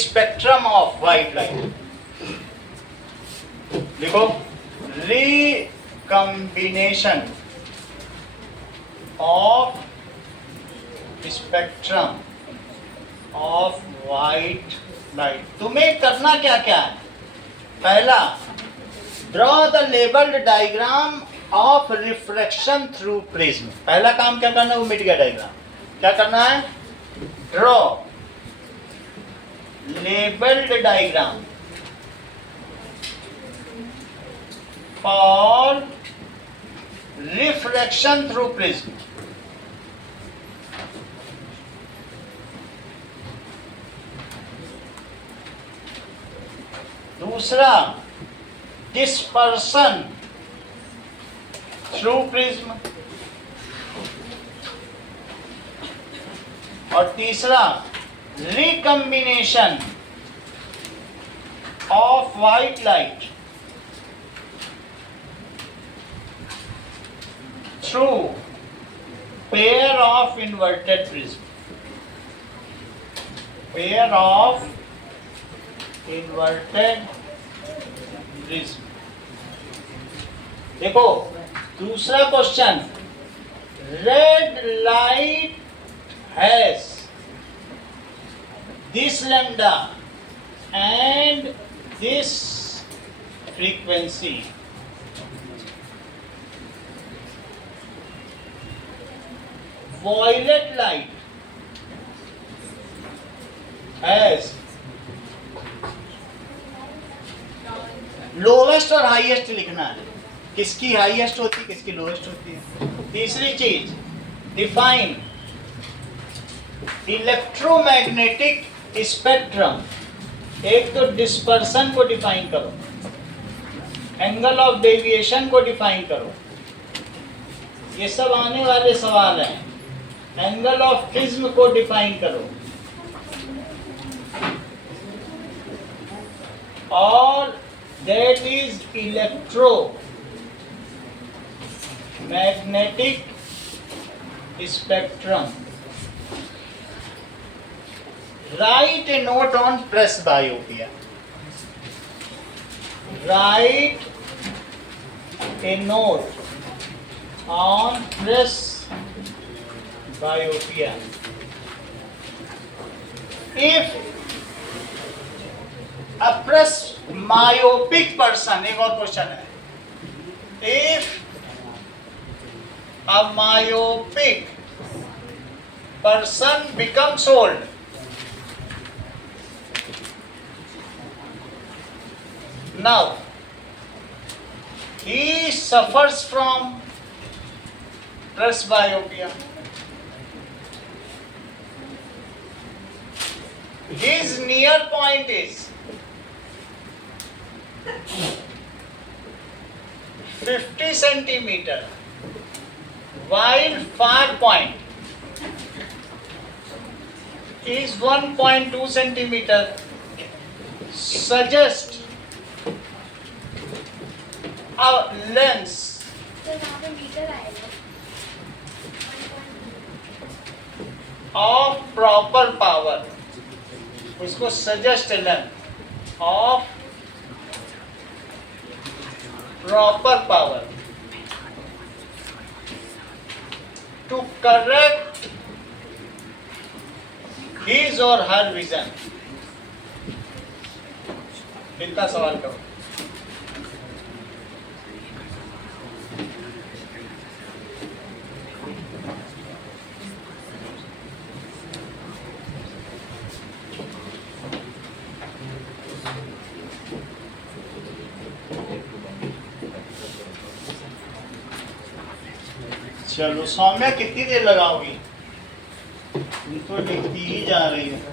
spectrum of white light. देखो, recombination of spectrum of white light. तुम्हें करना क्या क्या है, पहला, draw the labelled diagram of reflection through prism. पहला काम क्या करना है, वो मिट गया डायग्राम। क्या करना है, draw labelled diagram for reflection through prism. दूसरा, डिस्पर्सन थ्रू प्रिज्म, और तीसरा, recombination of white light through pair of inverted prism, pair of inverted prism. देखो, दूसरा question, red light has this lambda and this frequency, violet light has lowest और highest लिखना है, किसकी highest होती है किसकी लोवेस्ट होती है। तीसरी चीज, डिफाइन इलेक्ट्रोमैग्नेटिक स्पेक्ट्रम। एक तो डिस्पर्सन को डिफाइन करो, एंगल ऑफ डेविएशन को डिफाइन करो, ये सब आने वाले सवाल हैं। एंगल ऑफ प्रिज्म को डिफाइन करो, और that is electromagnetic spectrum. Write a note on presbyopia. Write a note on presbyopia. If a presbyopic person, एक और क्वेश्चन है, if a myopic person becomes old, now he suffers from presbyopia. His near point is 50 centimeter, while far point is 1.2 centimeter. Suggest lens of proper power, उसको suggest length of proper power to correct his or her vision. इतना सवाल करो। चलो सौम्या कितनी देर लगाओगी? तुम तो लिखती ही जा रही हो।